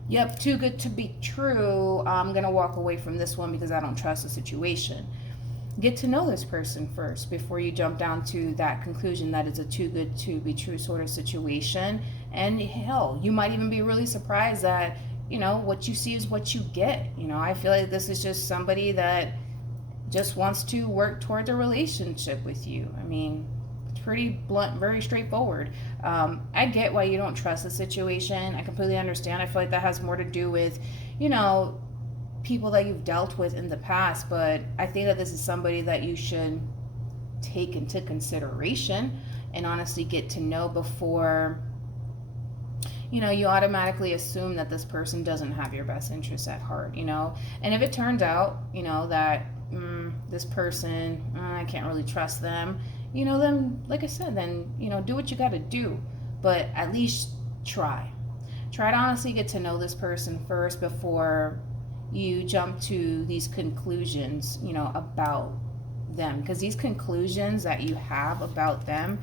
yep, too good to be true. I'm going to walk away from this one because I don't trust the situation. Get to know this person first before you jump down to that conclusion that it's a too good to be true sort of situation. And hell, you might even be really surprised that, you know, what you see is what you get. You know, I feel like this is just somebody that just wants to work towards a relationship with you. I mean, it's pretty blunt, very straightforward. I get why you don't trust the situation. I completely understand. I feel like that has more to do with, you know, people that you've dealt with in the past, but I think that this is somebody that you should take into consideration and honestly get to know before, you know, you automatically assume that this person doesn't have your best interests at heart, you know. And if it turns out, you know, that this person, I can't really trust them, you know, then, like I said, then, you know, do what you got to do. But at least try to honestly get to know this person first before you jump to these conclusions, you know, about them. Because these conclusions that you have about them,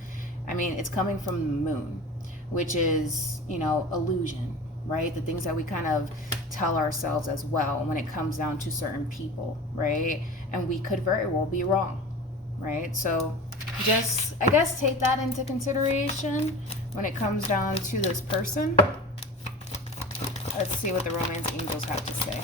I mean, it's coming from the moon, which is, you know, illusion, right? The things that we kind of tell ourselves as well when it comes down to certain people, right? And we could very well be wrong, right? So just, I guess, take that into consideration when it comes down to this person. Let's see what the romance angels have to say.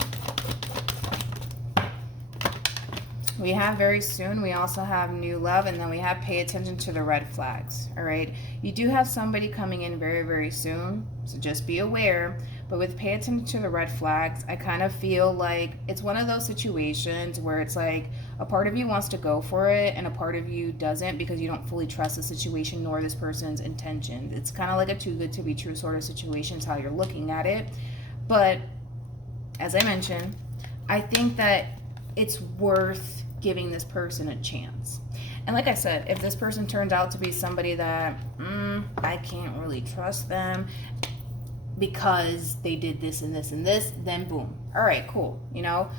We have very soon. We also have new love, and then we have pay attention to the red flags. All right. You do have somebody coming in very, very soon, so just be aware. But with pay attention to the red flags, I kind of feel like it's one of those situations where it's like a part of you wants to go for it and a part of you doesn't because you don't fully trust the situation nor this person's intention. It's kind of like a too good to be true sort of situation is how you're looking at it. But as I mentioned, I think that it's worth giving this person a chance. And like I said, if this person turns out to be somebody that I can't really trust them, because they did this and this and this, then boom. All right, cool. You know,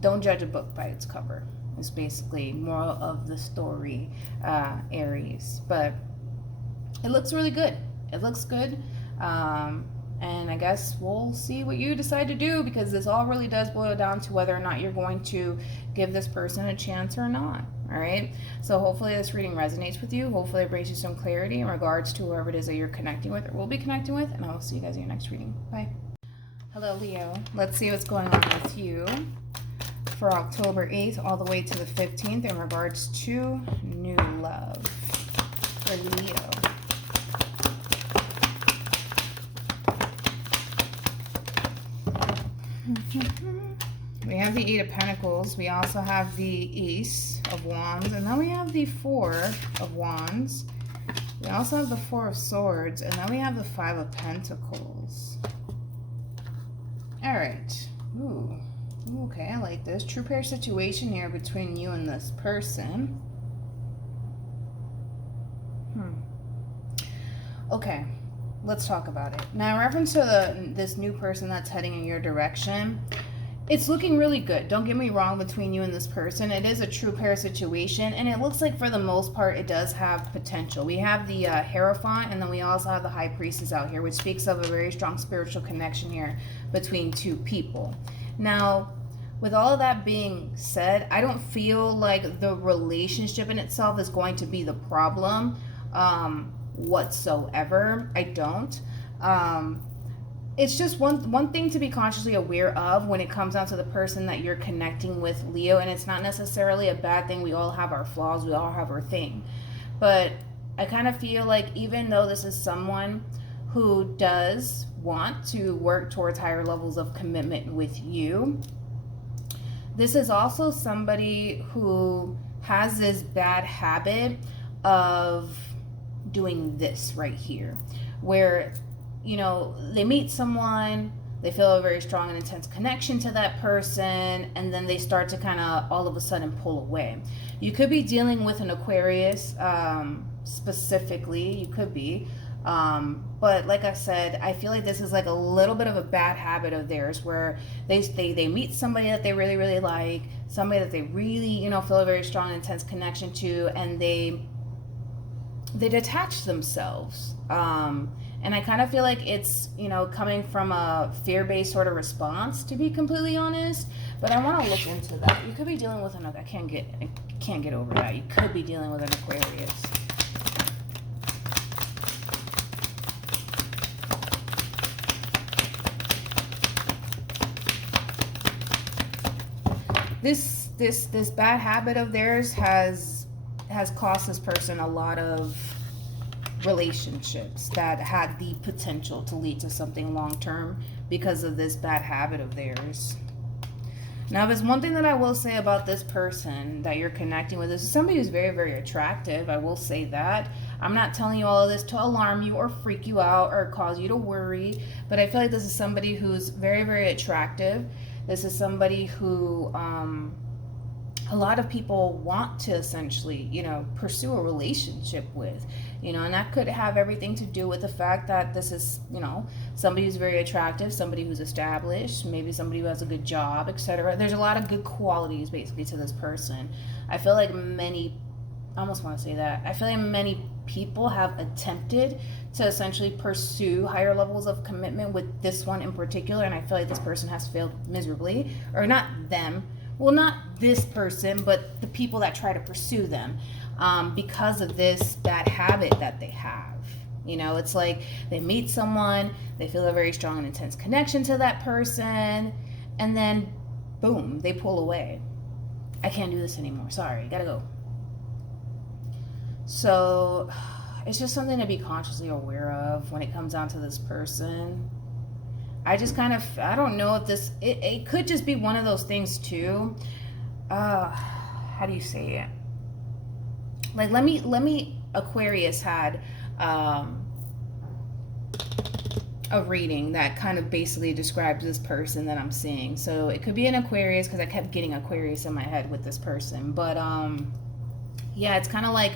don't judge a book by its cover. It's basically moral of the story, Aries. But it looks really good. It looks good. And I guess we'll see what you decide to do, because this all really does boil down to whether or not you're going to give this person a chance or not. All right. So hopefully this reading resonates with you. Hopefully it brings you some clarity in regards to whoever it is that you're connecting with or will be connecting with. And I will see you guys in your next reading. Bye. Hello, Leo. Let's see what's going on with you for October 8th all the way to the 15th in regards to new love for Leo. We have the Eight of Pentacles. We also have the Ace of Wands. And then we have the Four of Wands. We also have the Four of Swords. And then we have the Five of Pentacles. All right. Ooh. Okay, I like this. True pair situation here between you and this person. Okay. Let's talk about it. Now, in reference to this new person that's heading in your direction, it's looking really good. Don't get me wrong, between you and this person. It is a true pair situation, and it looks like for the most part it does have potential. We have the Hierophant, and then we also have the High Priestess out here, which speaks of a very strong spiritual connection here between two people. Now, with all of that being said, I don't feel like the relationship in itself is going to be the problem whatsoever. I don't. It's just one thing to be consciously aware of when it comes down to the person that you're connecting with, Leo, and it's not necessarily a bad thing. We all have our flaws, we all have our thing. But I kind of feel like even though this is someone who does want to work towards higher levels of commitment with you, this is also somebody who has this bad habit of doing this right here, where, you know, they meet someone, they feel a very strong and intense connection to that person, and then they start to kind of all of a sudden pull away. You could be dealing with an Aquarius specifically, you could be, but like I said, I feel like this is like a little bit of a bad habit of theirs, where they meet somebody that they really, really like, somebody that they really, you know, feel a very strong and intense connection to, and they detach themselves. And I kind of feel like it's, you know, coming from a fear-based sort of response, to be completely honest. But I want to look into that. You could be dealing with another. I can't get over that. You could be dealing with an Aquarius. This bad habit of theirs has cost this person a lot of relationships that had the potential to lead to something long-term because of this bad habit of theirs. Now, there's one thing that I will say about this person that you're connecting with. This is somebody who's very, very attractive. I will say that. I'm not telling you all of this to alarm you or freak you out or cause you to worry, but I feel like this is somebody who's very, very attractive. This is somebody who a lot of people want to essentially, you know, pursue a relationship with, you know, and that could have everything to do with the fact that this is, you know, somebody who's very attractive, somebody who's established, maybe somebody who has a good job, etc. There's a lot of good qualities basically to this person. I feel like I almost want to say that. I feel like many people have attempted to essentially pursue higher levels of commitment with this one in particular, and I feel like this person has failed miserably, or not them. Well, not this person, but the people that try to pursue them, because of this bad habit that they have. You know, it's like they meet someone, they feel a very strong and intense connection to that person, and then boom, they pull away. I can't do this anymore. Sorry, gotta go. So it's just something to be consciously aware of when it comes down to this person. I don't know if it could just be one of those things too. How do you say it? Like, let me Aquarius had a reading that kind of basically describes this person that I'm seeing. So it could be an Aquarius, because I kept getting Aquarius in my head with this person. But yeah, it's kind of like,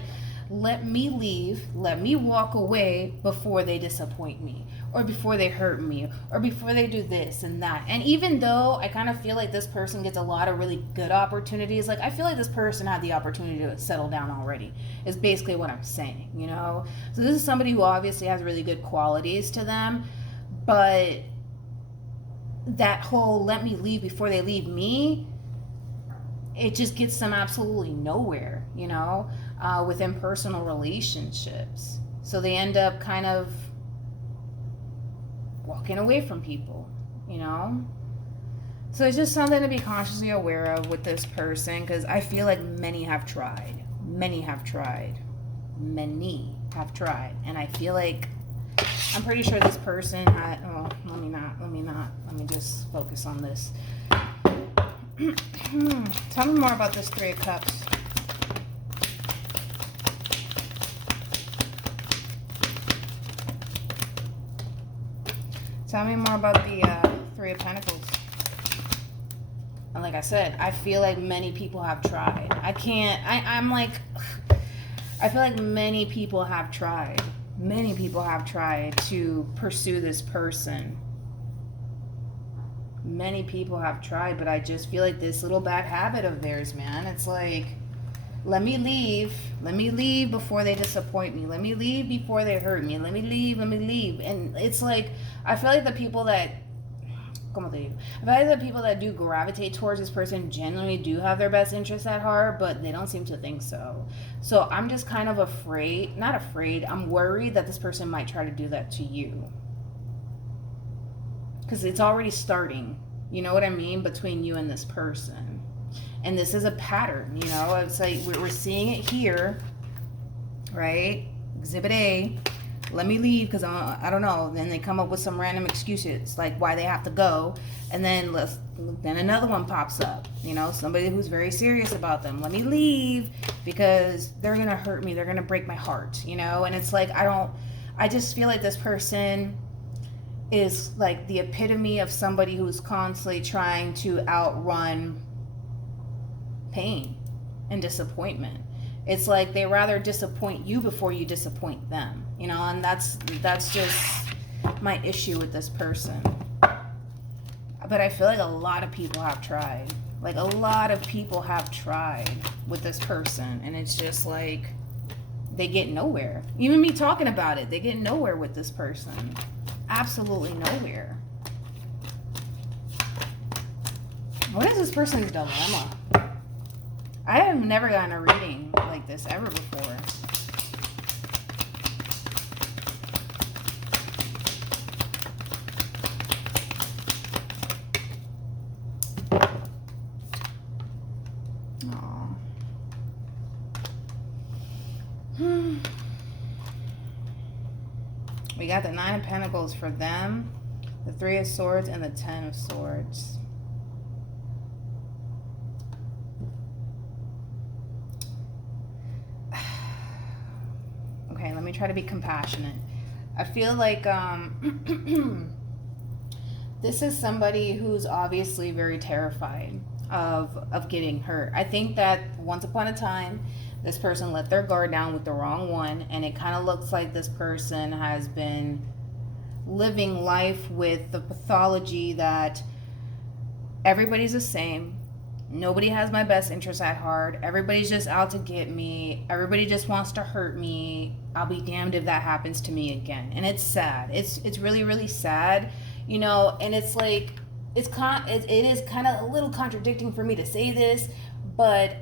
let me leave, let me walk away before they disappoint me. or before they hurt me, or before they do this and that. And even though I kind of feel like this person gets a lot of really good opportunities, like I feel like this person had the opportunity to settle down already, is basically what I'm saying, you know? So this is somebody who obviously has really good qualities to them, but that whole let me leave before they leave me, it just gets them absolutely nowhere, you know, within personal relationships. So they end up kind of walking away from people, you know. So it's just something to be consciously aware of with this person, because I feel like many have tried, and I feel like I'm pretty sure this person had, oh, let me just focus on this. Tell me more about this Three of Cups. Tell me more about the Three of Pentacles. And like I said, I feel like many people have tried. I feel like many people have tried. Many people have tried to pursue this person. Many people have tried, but I just feel like this little bad habit of theirs, man. It's like, let me leave before they disappoint me. Let me leave before they hurt me. Let me leave. And it's like, I feel like the people that do gravitate towards this person genuinely do have their best interests at heart, but they don't seem to think so. So I'm just kind of I'm worried that this person might try to do that to you. Because it's already starting, you know what I mean, between you and this person. And this is a pattern, you know. It's like we're seeing it here, right? Exhibit A, let me leave because I don't know. Then they come up with some random excuses like why they have to go, and then another one pops up, you know, somebody who's very serious about them. Let me leave because they're gonna hurt me. They're gonna break my heart, you know. And it's like I just feel like this person is like the epitome of somebody who's constantly trying to outrun pain and disappointment. It's like they rather disappoint you before you disappoint them, you know. And that's just my issue with this person. But I feel like a lot of people have tried. Like a lot of people have tried with this person, and it's just like they get nowhere. Even me talking about it, they get nowhere with this person. Absolutely nowhere. What is this person's dilemma? I have never gotten a reading like this ever before. We got the Nine of Pentacles for them, the Three of Swords, and the Ten of Swords. Okay, let me try to be compassionate. I feel like this is somebody who's obviously very terrified of getting hurt. I think that once upon a time, this person let their guard down with the wrong one, and it kind of looks like this person has been living life with the pathology that everybody's the same. Nobody has my best interest at heart. Everybody's just out to get me. Everybody just wants to hurt me. I'll be damned if that happens to me again. And it's sad. It's really, really sad, you know. And it's like it is kind of a little contradicting for me to say this, but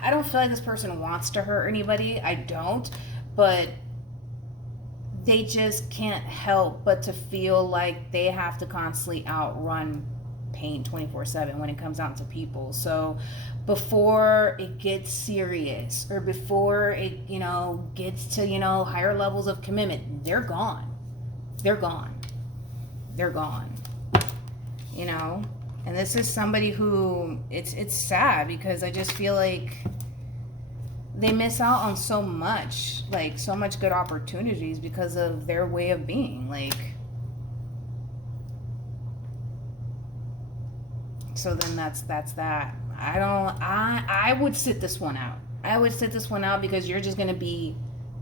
I don't feel like this person wants to hurt anybody. I don't. But they just can't help but to feel like they have to constantly outrun pain 24/7 when it comes out to people. So before it gets serious, or before it, you know, gets to, you know, higher levels of commitment, they're gone. They're gone. They're gone. You know? And this is somebody who, it's sad because I just feel like they miss out on so much, like so much good opportunities because of their way of being. Like, so then that's that. I would sit this one out. I would sit this one out because you're just going to be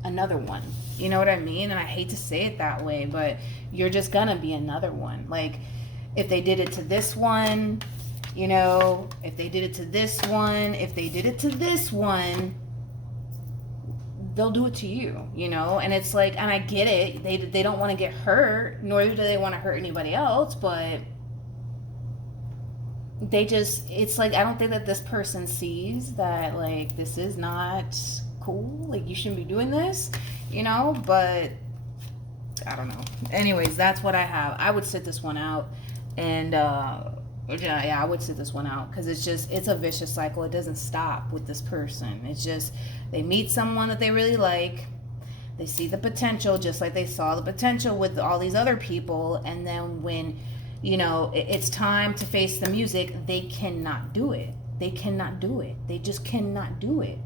another one. You know what I mean? And I hate to say it that way, but you're just gonna be another one. Like, if they did it to this one, you know, if they did it to this one, if they did it to this one, they'll do it to you, you know? And it's like, and I get it, they don't want to get hurt, nor do they want to hurt anybody else, but they just, it's like, I don't think that this person sees that, like, this is not cool, like, you shouldn't be doing this, you know? But I don't know. Anyways, that's what I have. I would sit this one out, and yeah, I would sit this one out, because it's a vicious cycle. It doesn't stop with this person. It's just, they meet someone that they really like, they see the potential, just like they saw the potential with all these other people, and then when, you know, it's time to face the music, they cannot do it. They cannot do it. They just cannot do it,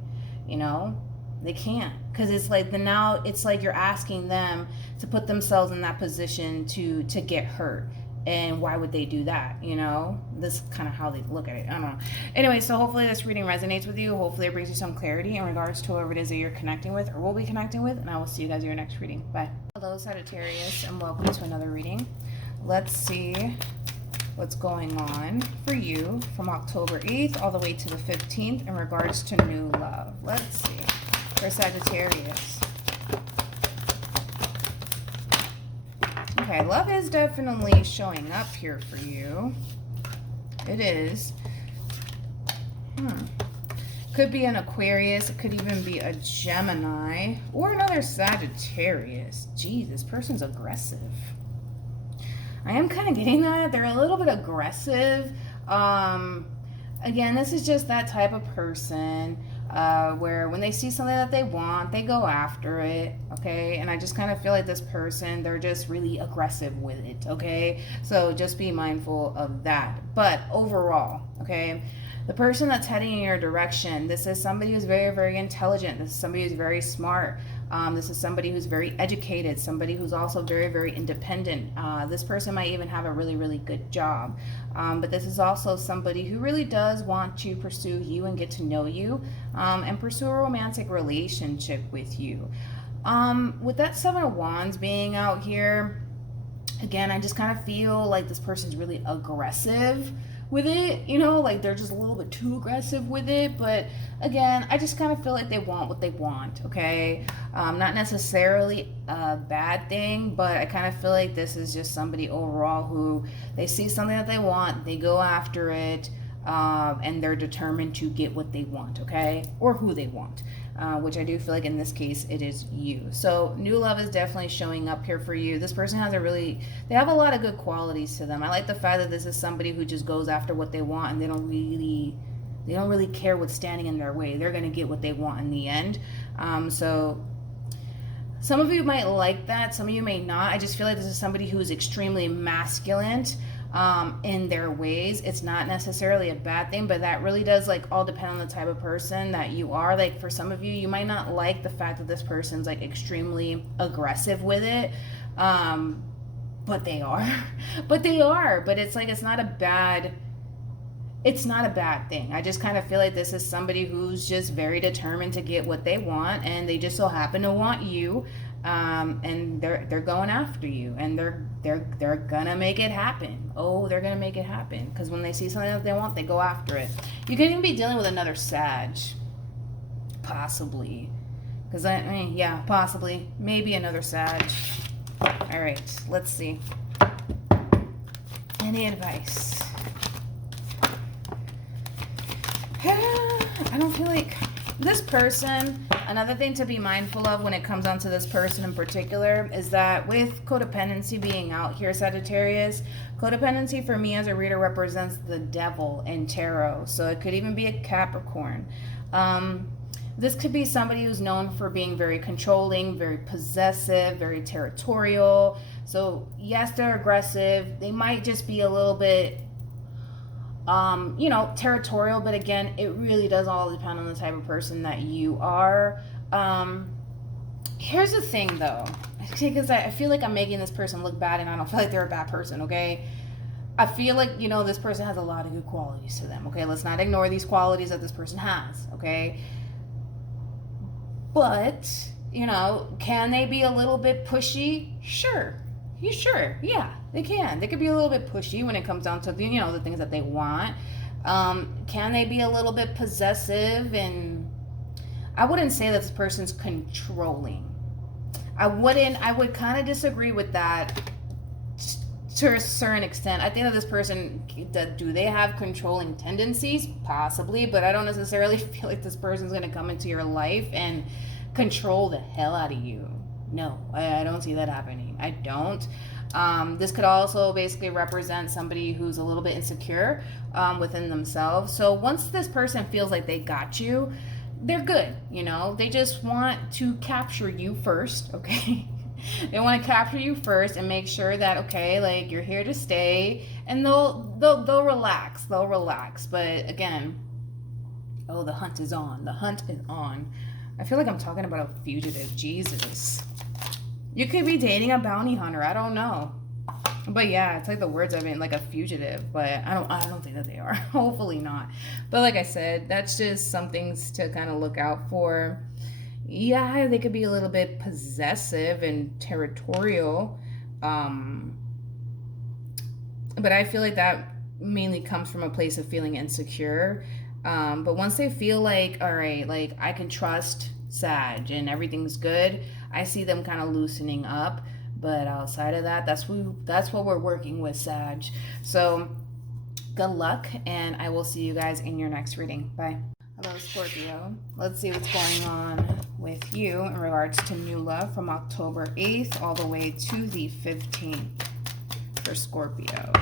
you know? They can't, because it's like now it's like you're asking them to put themselves in that position to get hurt. And why would they do that? You know, this is kind of how they look at it. I don't know. Anyway, so hopefully this reading resonates with you. Hopefully it brings you some clarity in regards to whoever it is that you're connecting with or will be connecting with. And I will see you guys in your next reading. Bye. Hello, Sagittarius, and welcome to another reading. Let's see what's going on for you from October 8th all the way to the 15th in regards to new love. Let's see. For Sagittarius. Okay, love is definitely showing up here for you. It is. Could be an Aquarius. It could even be a Gemini or another Sagittarius. Geez, this person's aggressive. I am kind of getting that. They're a little bit aggressive. Again, this is just that type of person where when they see something that they want, they go after it, okay? And I just kind of feel like this person, they're just really aggressive with it, okay? So just be mindful of that. But overall, okay, the person that's heading in your direction, this is somebody who's very, very intelligent. This is somebody who's very smart. This is somebody who's very educated, somebody who's also very, very independent. This person might even have a really, really good job. But this is also somebody who really does want to pursue you and get to know you and pursue a romantic relationship with you. With that Seven of Wands being out here, again, I just kind of feel like this person's really aggressive with it, you know, like they're just a little bit too aggressive with it. But again, I just kind of feel like they want what they want, okay? Not necessarily a bad thing, but I kind of feel like this is just somebody overall who they see something that they want, they go after it, and they're determined to get what they want, okay? Or who they want. Which I do feel like in this case it is you. So new love is definitely showing up here for you. This person has they have a lot of good qualities to them. I like the fact that this is somebody who just goes after what they want, and they don't really care what's standing in their way. They're going to get what they want in the end. So some of you might like that, some of you may not. I just feel like this is somebody who is extremely masculine in their ways. It's not necessarily a bad thing, but that really does like all depend on the type of person that you are. Like for some of you, you might not like the fact that this person's like extremely aggressive with it, but they are. But it's like it's not a bad thing. I just kind of feel like this is somebody who's just very determined to get what they want, and they just so happen to want you, and they're going after you, and they're gonna make it happen. Oh, they're gonna make it happen, because when they see something that they want, they go after it. You could even be dealing with another Sag, possibly, because I mean, yeah, possibly, maybe another Sag. All right, let's see. Any advice? I don't feel like this person, another thing to be mindful of when it comes down to this person in particular is that with codependency being out here, Sagittarius, codependency for me as a reader represents the devil in tarot. So it could even be a Capricorn. This could be somebody who's known for being very controlling, very possessive, very territorial. So yes, they're aggressive. They might just be a little bit territorial, but again, it really does all depend on the type of person that you are. Here's the thing though, because I feel like I'm making this person look bad, and I don't feel like they're a bad person, okay? I feel like, this person has a lot of good qualities to them, okay? Let's not ignore these qualities that this person has, okay? But you know, can they be a little bit pushy? Sure. Sure. Yeah, they can. They could be a little bit pushy when it comes down to the, you know, the things that they want. Can they be a little bit possessive? And I wouldn't say that this person's controlling. I would kind of disagree with that to a certain extent. I think that this person, do they have controlling tendencies? Possibly, but I don't necessarily feel like this person's going to come into your life and control the hell out of you. No, I don't see that happening. I don't. This could also basically represent somebody who's a little bit insecure within themselves. So once this person feels like they got you, they're good. You know, they just want to capture you first, okay? They want to capture you first and make sure that, okay, like, you're here to stay, and they'll relax. They'll relax. But again, oh, the hunt is on. The hunt is on. I feel like I'm talking about a fugitive. Jesus. You could be dating a bounty hunter. I don't know. But yeah, it's like the words of it, like a fugitive. But I don't think that they are. Hopefully not. But like I said, that's just some things to kind of look out for. Yeah, they could be a little bit possessive and territorial. But I feel like that mainly comes from a place of feeling insecure. But once they feel like, all right, like, I can trust Sag and everything's good, I see them kind of loosening up. But outside of that, that's what we're working with, Sag. So good luck, and I will see you guys in your next reading. Bye. Hello, Scorpio. Let's see what's going on with you in regards to new love from October 8th all the way to the 15th for Scorpio.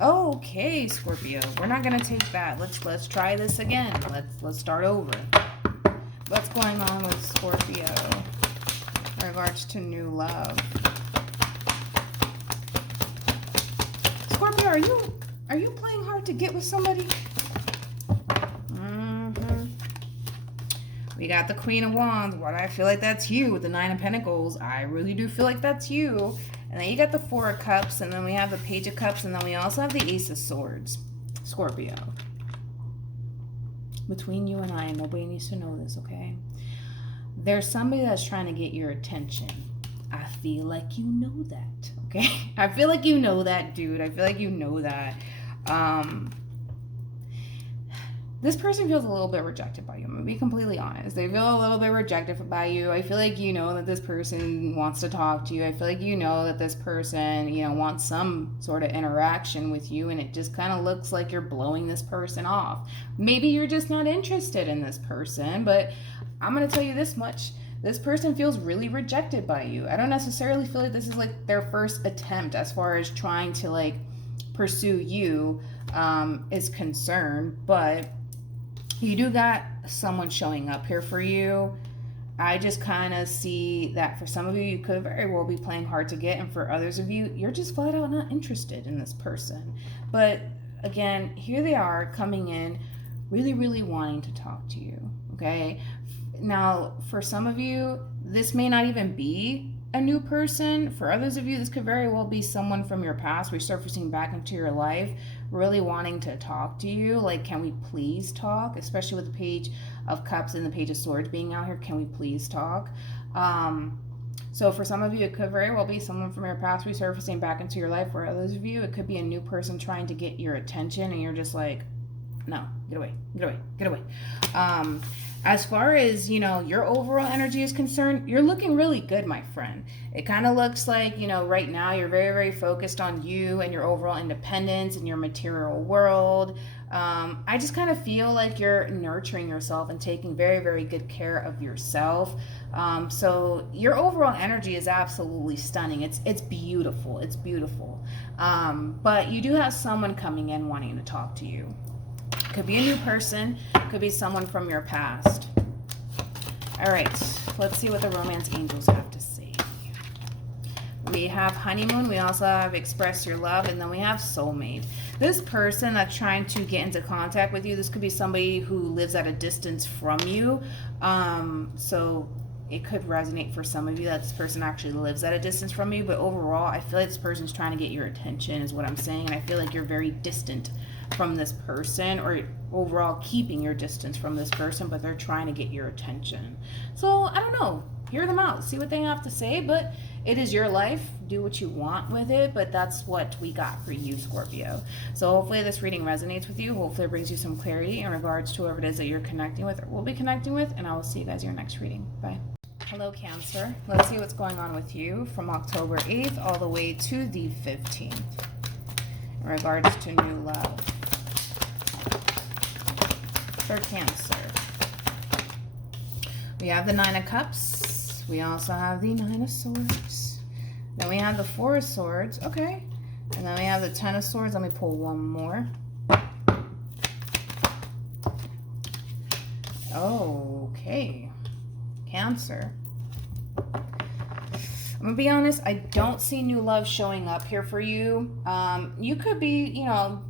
Okay, Scorpio, we're not gonna take that. Let's try this again. Let's start over. What's going on with Scorpio in regards to new love? Scorpio, are you playing hard to get with somebody? We got the Queen of Wands. What I feel like that's you with the Nine of Pentacles. I really do feel like that's you. And then you got the Four of Cups, and then we have the Page of Cups, and then we also have the Ace of Swords. Scorpio. Between you and I, nobody needs to know this, okay? There's somebody that's trying to get your attention. I feel like you know that, okay? I feel like you know that, dude. I feel like you know that. This person feels a little bit rejected by you. I'm going to be completely honest. They feel a little bit rejected by you. I feel like you know that this person wants to talk to you. I feel like you know that this person, you know, wants some sort of interaction with you, and it just kind of looks like you're blowing this person off. Maybe you're just not interested in this person, but I'm going to tell you this much. This person feels really rejected by you. I don't necessarily feel like this is like their first attempt as far as trying to like pursue you is concerned, but you do got someone showing up here for you. I just kind of see that for some of you, you could very well be playing hard to get, and for others of you, you're just flat out not interested in this person. But again, here they are coming in really, really wanting to talk to you, okay? Now, for some of you, this may not even be a new person. For others of you, this could very well be someone from your past resurfacing back into your life, really wanting to talk to you. Like, can we please talk? Especially with the Page of Cups and the Page of Swords being out here, can we please talk? So for some of you, it could very well be someone from your past resurfacing back into your life. For others of you, it could be a new person trying to get your attention, and you're just like, no, get away, get away, get away. As far as, you know, your overall energy is concerned, you're looking really good, my friend. It kind of looks like, you know, right now you're very, very focused on you and your overall independence and your material world. I just kind of feel like you're nurturing yourself and taking very, very good care of yourself. So your overall energy is absolutely stunning. It's beautiful. It's beautiful. But you do have someone coming in wanting to talk to you. Could be a new person, could be someone from your past. All right, let's see what the romance angels have to say. We have honeymoon, we also have express your love, and then we have soulmate. This person that's trying to get into contact with you, this could be somebody who lives at a distance from you. So it could resonate for some of you that this person actually lives at a distance from you, but overall, I feel like this person's trying to get your attention is what I'm saying, and I feel like you're very distant from this person, or overall keeping your distance from this person, but they're trying to get your attention. So, I don't know. Hear them out. See what they have to say, but it is your life. Do what you want with it, but that's what we got for you, Scorpio. So hopefully this reading resonates with you. Hopefully it brings you some clarity in regards to whoever it is that you're connecting with or will be connecting with, and I will see you guys in your next reading. Bye. Hello, Cancer. Let's see what's going on with you from October 8th all the way to the 15th in regards to new love. For Cancer, we have the Nine of Cups. We also have the Nine of Swords. Then we have the Four of Swords. Okay. And then we have the Ten of Swords. Let me pull one more. Okay. Cancer. I'm gonna be honest, I don't see new love showing up here for you. You could be, you know,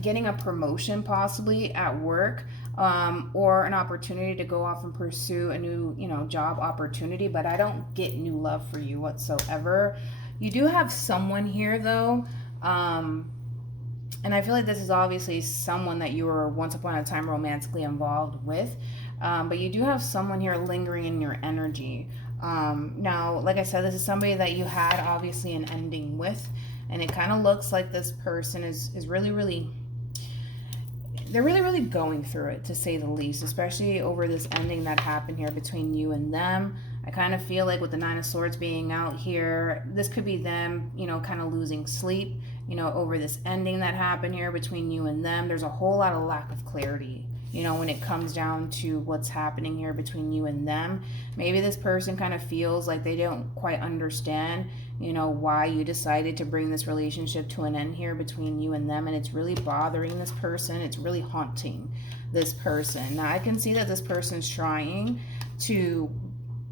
getting a promotion possibly at work, or an opportunity to go off and pursue a new, you know, job opportunity, but I don't get new love for you whatsoever. You do have someone here though, and I feel like this is obviously someone that you were once upon a time romantically involved with, but you do have someone here lingering in your energy. Now, like I said, this is somebody that you had obviously an ending with, and it kind of looks like this person is really they're really going through it, to say the least, especially over this ending that happened here between you and them. I kind of feel like with the Nine of Swords being out here, this could be them, you know, kind of losing sleep, you know, over this ending that happened here between you and them. There's a whole lot of lack of clarity, you know, when it comes down to what's happening here between you and them. Maybe this person kind of feels like they don't quite understand, you know, why you decided to bring this relationship to an end here between you and them, and it's really bothering this person. It's really haunting this person. Now, I can see that this person's trying to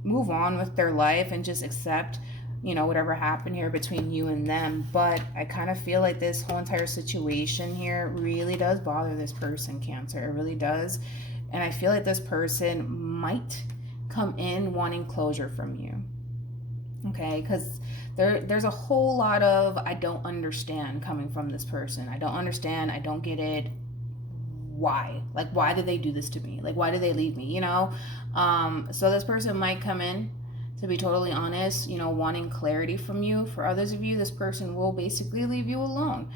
move on with their life and just accept, you know, whatever happened here between you and them, but I kind of feel like this whole entire situation here really does bother this person, Cancer. It really does. And I feel like this person might come in wanting closure from you, okay? Because there's a whole lot of I don't understand coming from this person. I don't understand. I don't get it. Why? Like, why did they do this to me? Like, why did they leave me, you know? So this person might come in, to be totally honest, you know, wanting clarity from you. For others of you, this person will basically leave you alone.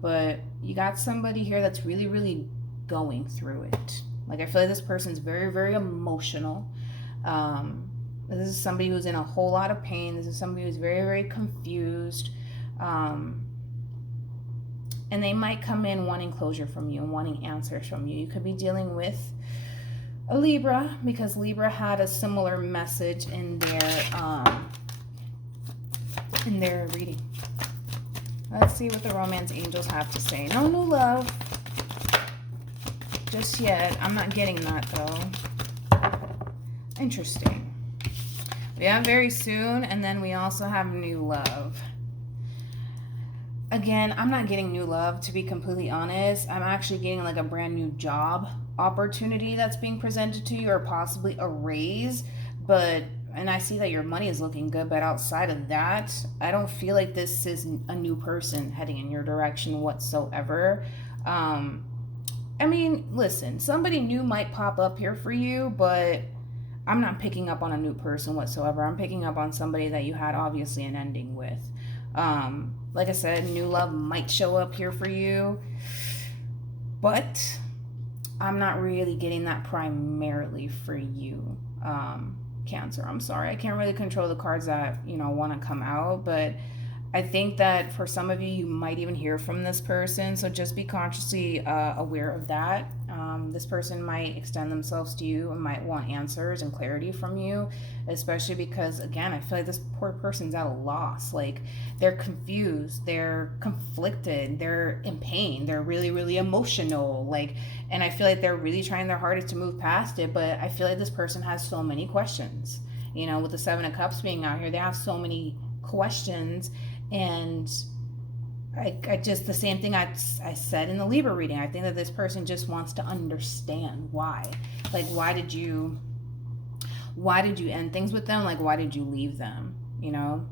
But you got somebody here that's really going through it. Like, I feel like this person's very emotional. This is somebody who's in a whole lot of pain. This is somebody who's very confused. And they might come in wanting closure from you and wanting answers from you. You could be dealing with a Libra, because Libra had a similar message in their reading. Let's see what the romance angels have to say. No new love just yet. I'm not getting that though. Interesting. We have very soon, and then we also have new love. Again, I'm not getting new love, to be completely honest. I'm actually getting like a brand new job opportunity that's being presented to you, or possibly a raise, and I see that your money is looking good, but outside of that, I don't feel like this is a new person heading in your direction whatsoever. I mean, listen, somebody new might pop up here for you, but I'm not picking up on a new person whatsoever. I'm picking up on somebody that you had obviously an ending with. Like I said, new love might show up here for you, but I'm not really getting that primarily for you, Cancer. I'm sorry. I can't really control the cards that, you know, want to come out, but I think that for some of you, you might even hear from this person, so just be consciously aware of that. This person might extend themselves to you and might want answers and clarity from you, especially because, again, I feel like this poor person's at a loss. Like, they're confused, they're conflicted, they're in pain, they're really emotional, like, and I feel like they're really trying their hardest to move past it, but I feel like this person has so many questions. You know, with the Seven of Cups being out here, they have so many questions, and I just, the same thing I said in the Libra reading, I think that this person just wants to understand why. Like, why why did you end things with them? Like, why did you leave them? You know,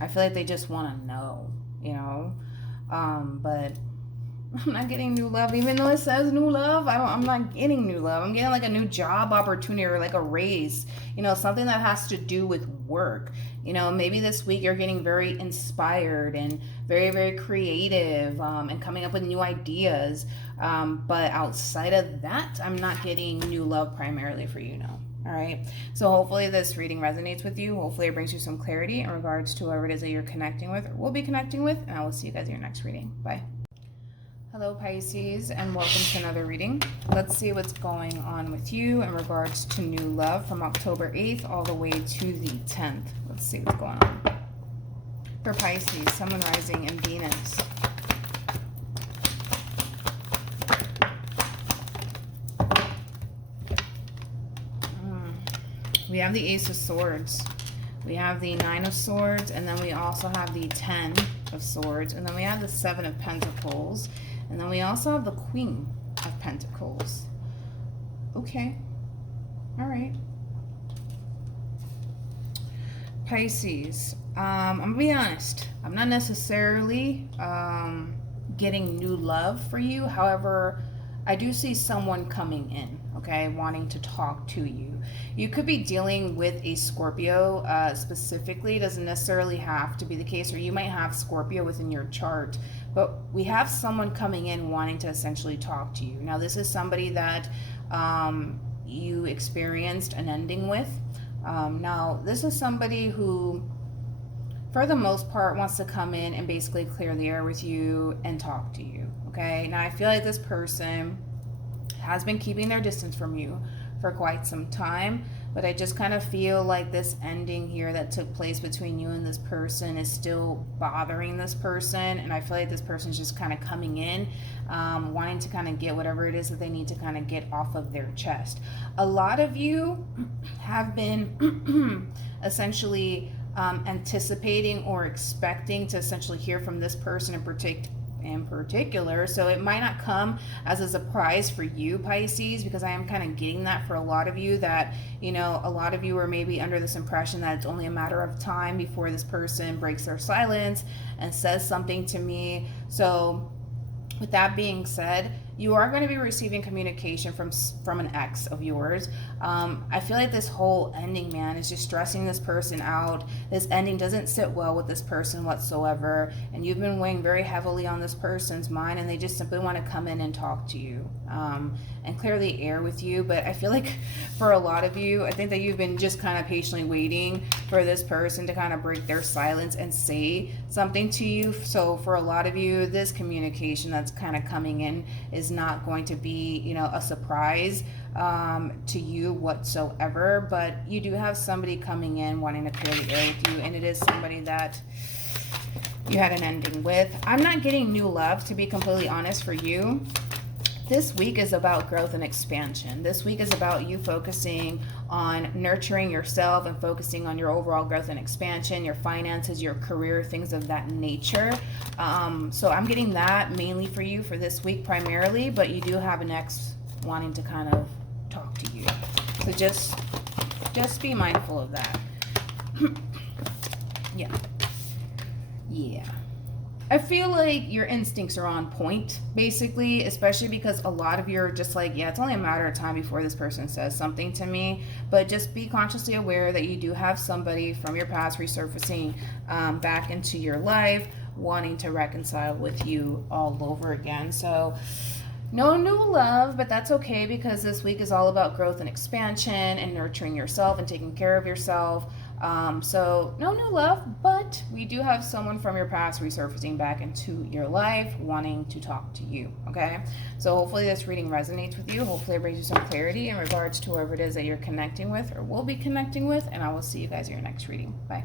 I feel like they just want to know, you know, but I'm not getting new love, even though it says new love. I'm not getting new love. I'm getting like a new job opportunity or like a raise, you know, something that has to do with work. You know, maybe this week you're getting very inspired and very, very creative, and coming up with new ideas. But outside of that, I'm not getting new love primarily for you now. All right. So hopefully this reading resonates with you. Hopefully it brings you some clarity in regards to whoever it is that you're connecting with or will be connecting with. And I will see you guys in your next reading. Bye. Hello Pisces, and welcome to another reading. Let's see what's going on with you in regards to new love from October 8th all the way to the 10th. Let's see what's going on. For Pisces, Sun, Moon, Rising, and Venus. We have the Ace of Swords. We have the Nine of Swords, and then we also have the 10 of Swords, and then we have the 7 of Pentacles. And then we also have the Queen of Pentacles. Okay. All right. Pisces. I'm going to be honest. I'm not necessarily getting new love for you. However, I do see someone coming in, okay, wanting to talk to you. You could be dealing with a Scorpio specifically. It doesn't necessarily have to be the case, or you might have Scorpio within your chart. But we have someone coming in wanting to essentially talk to you. Now, this is somebody that you experienced an ending with. Now, this is somebody who, for the most part, wants to come in and basically clear the air with you and talk to you. Okay, now I feel like this person has been keeping their distance from you for quite some time, but I just kind of feel like this ending here that took place between you and this person is still bothering this person, and I feel like this person's just kind of coming in, wanting to kind of get whatever it is that they need to kind of get off of their chest. A lot of you have been essentially anticipating or expecting to essentially hear from this person in particular, so it might not come as a surprise for you, Pisces, because I am kind of getting that for a lot of you, that, you know, a lot of you are maybe under this impression that it's only a matter of time before this person breaks their silence and says something to me. So with that being said, you are going to be receiving communication from an ex of yours. I feel like this whole ending, man, is just stressing this person out. This ending doesn't sit well with this person whatsoever, and you've been weighing very heavily on this person's mind, and they just simply want to come in and talk to you and clear the air with you. But I feel like for a lot of you, I think that you've been just kind of patiently waiting for this person to kind of break their silence and say something to you. So for a lot of you, this communication that's kind of coming in is not going to be, you know, a surprise to you whatsoever, but you do have somebody coming in wanting to clear the air with you, and it is somebody that you had an ending with. I'm not getting new love, to be completely honest, for you. This week is about growth and expansion. This week is about you focusing on nurturing yourself and focusing on your overall growth and expansion, your finances, your career, things of that nature. So I'm getting that mainly for you for this week primarily, but you do have an ex wanting to kind of talk to you. So just be mindful of that. Yeah. I feel like your instincts are on point, basically, especially because a lot of you are just like, yeah, it's only a matter of time before this person says something to me. But just be consciously aware that you do have somebody from your past resurfacing back into your life, wanting to reconcile with you all over again. So no new love, but that's okay, because this week is all about growth and expansion and nurturing yourself and taking care of yourself. So no new love, but we do have someone from your past resurfacing back into your life wanting to talk to you, okay? So hopefully this reading resonates with you. Hopefully it brings you some clarity in regards to whoever it is that you're connecting with or will be connecting with, and I will see you guys in your next reading. Bye.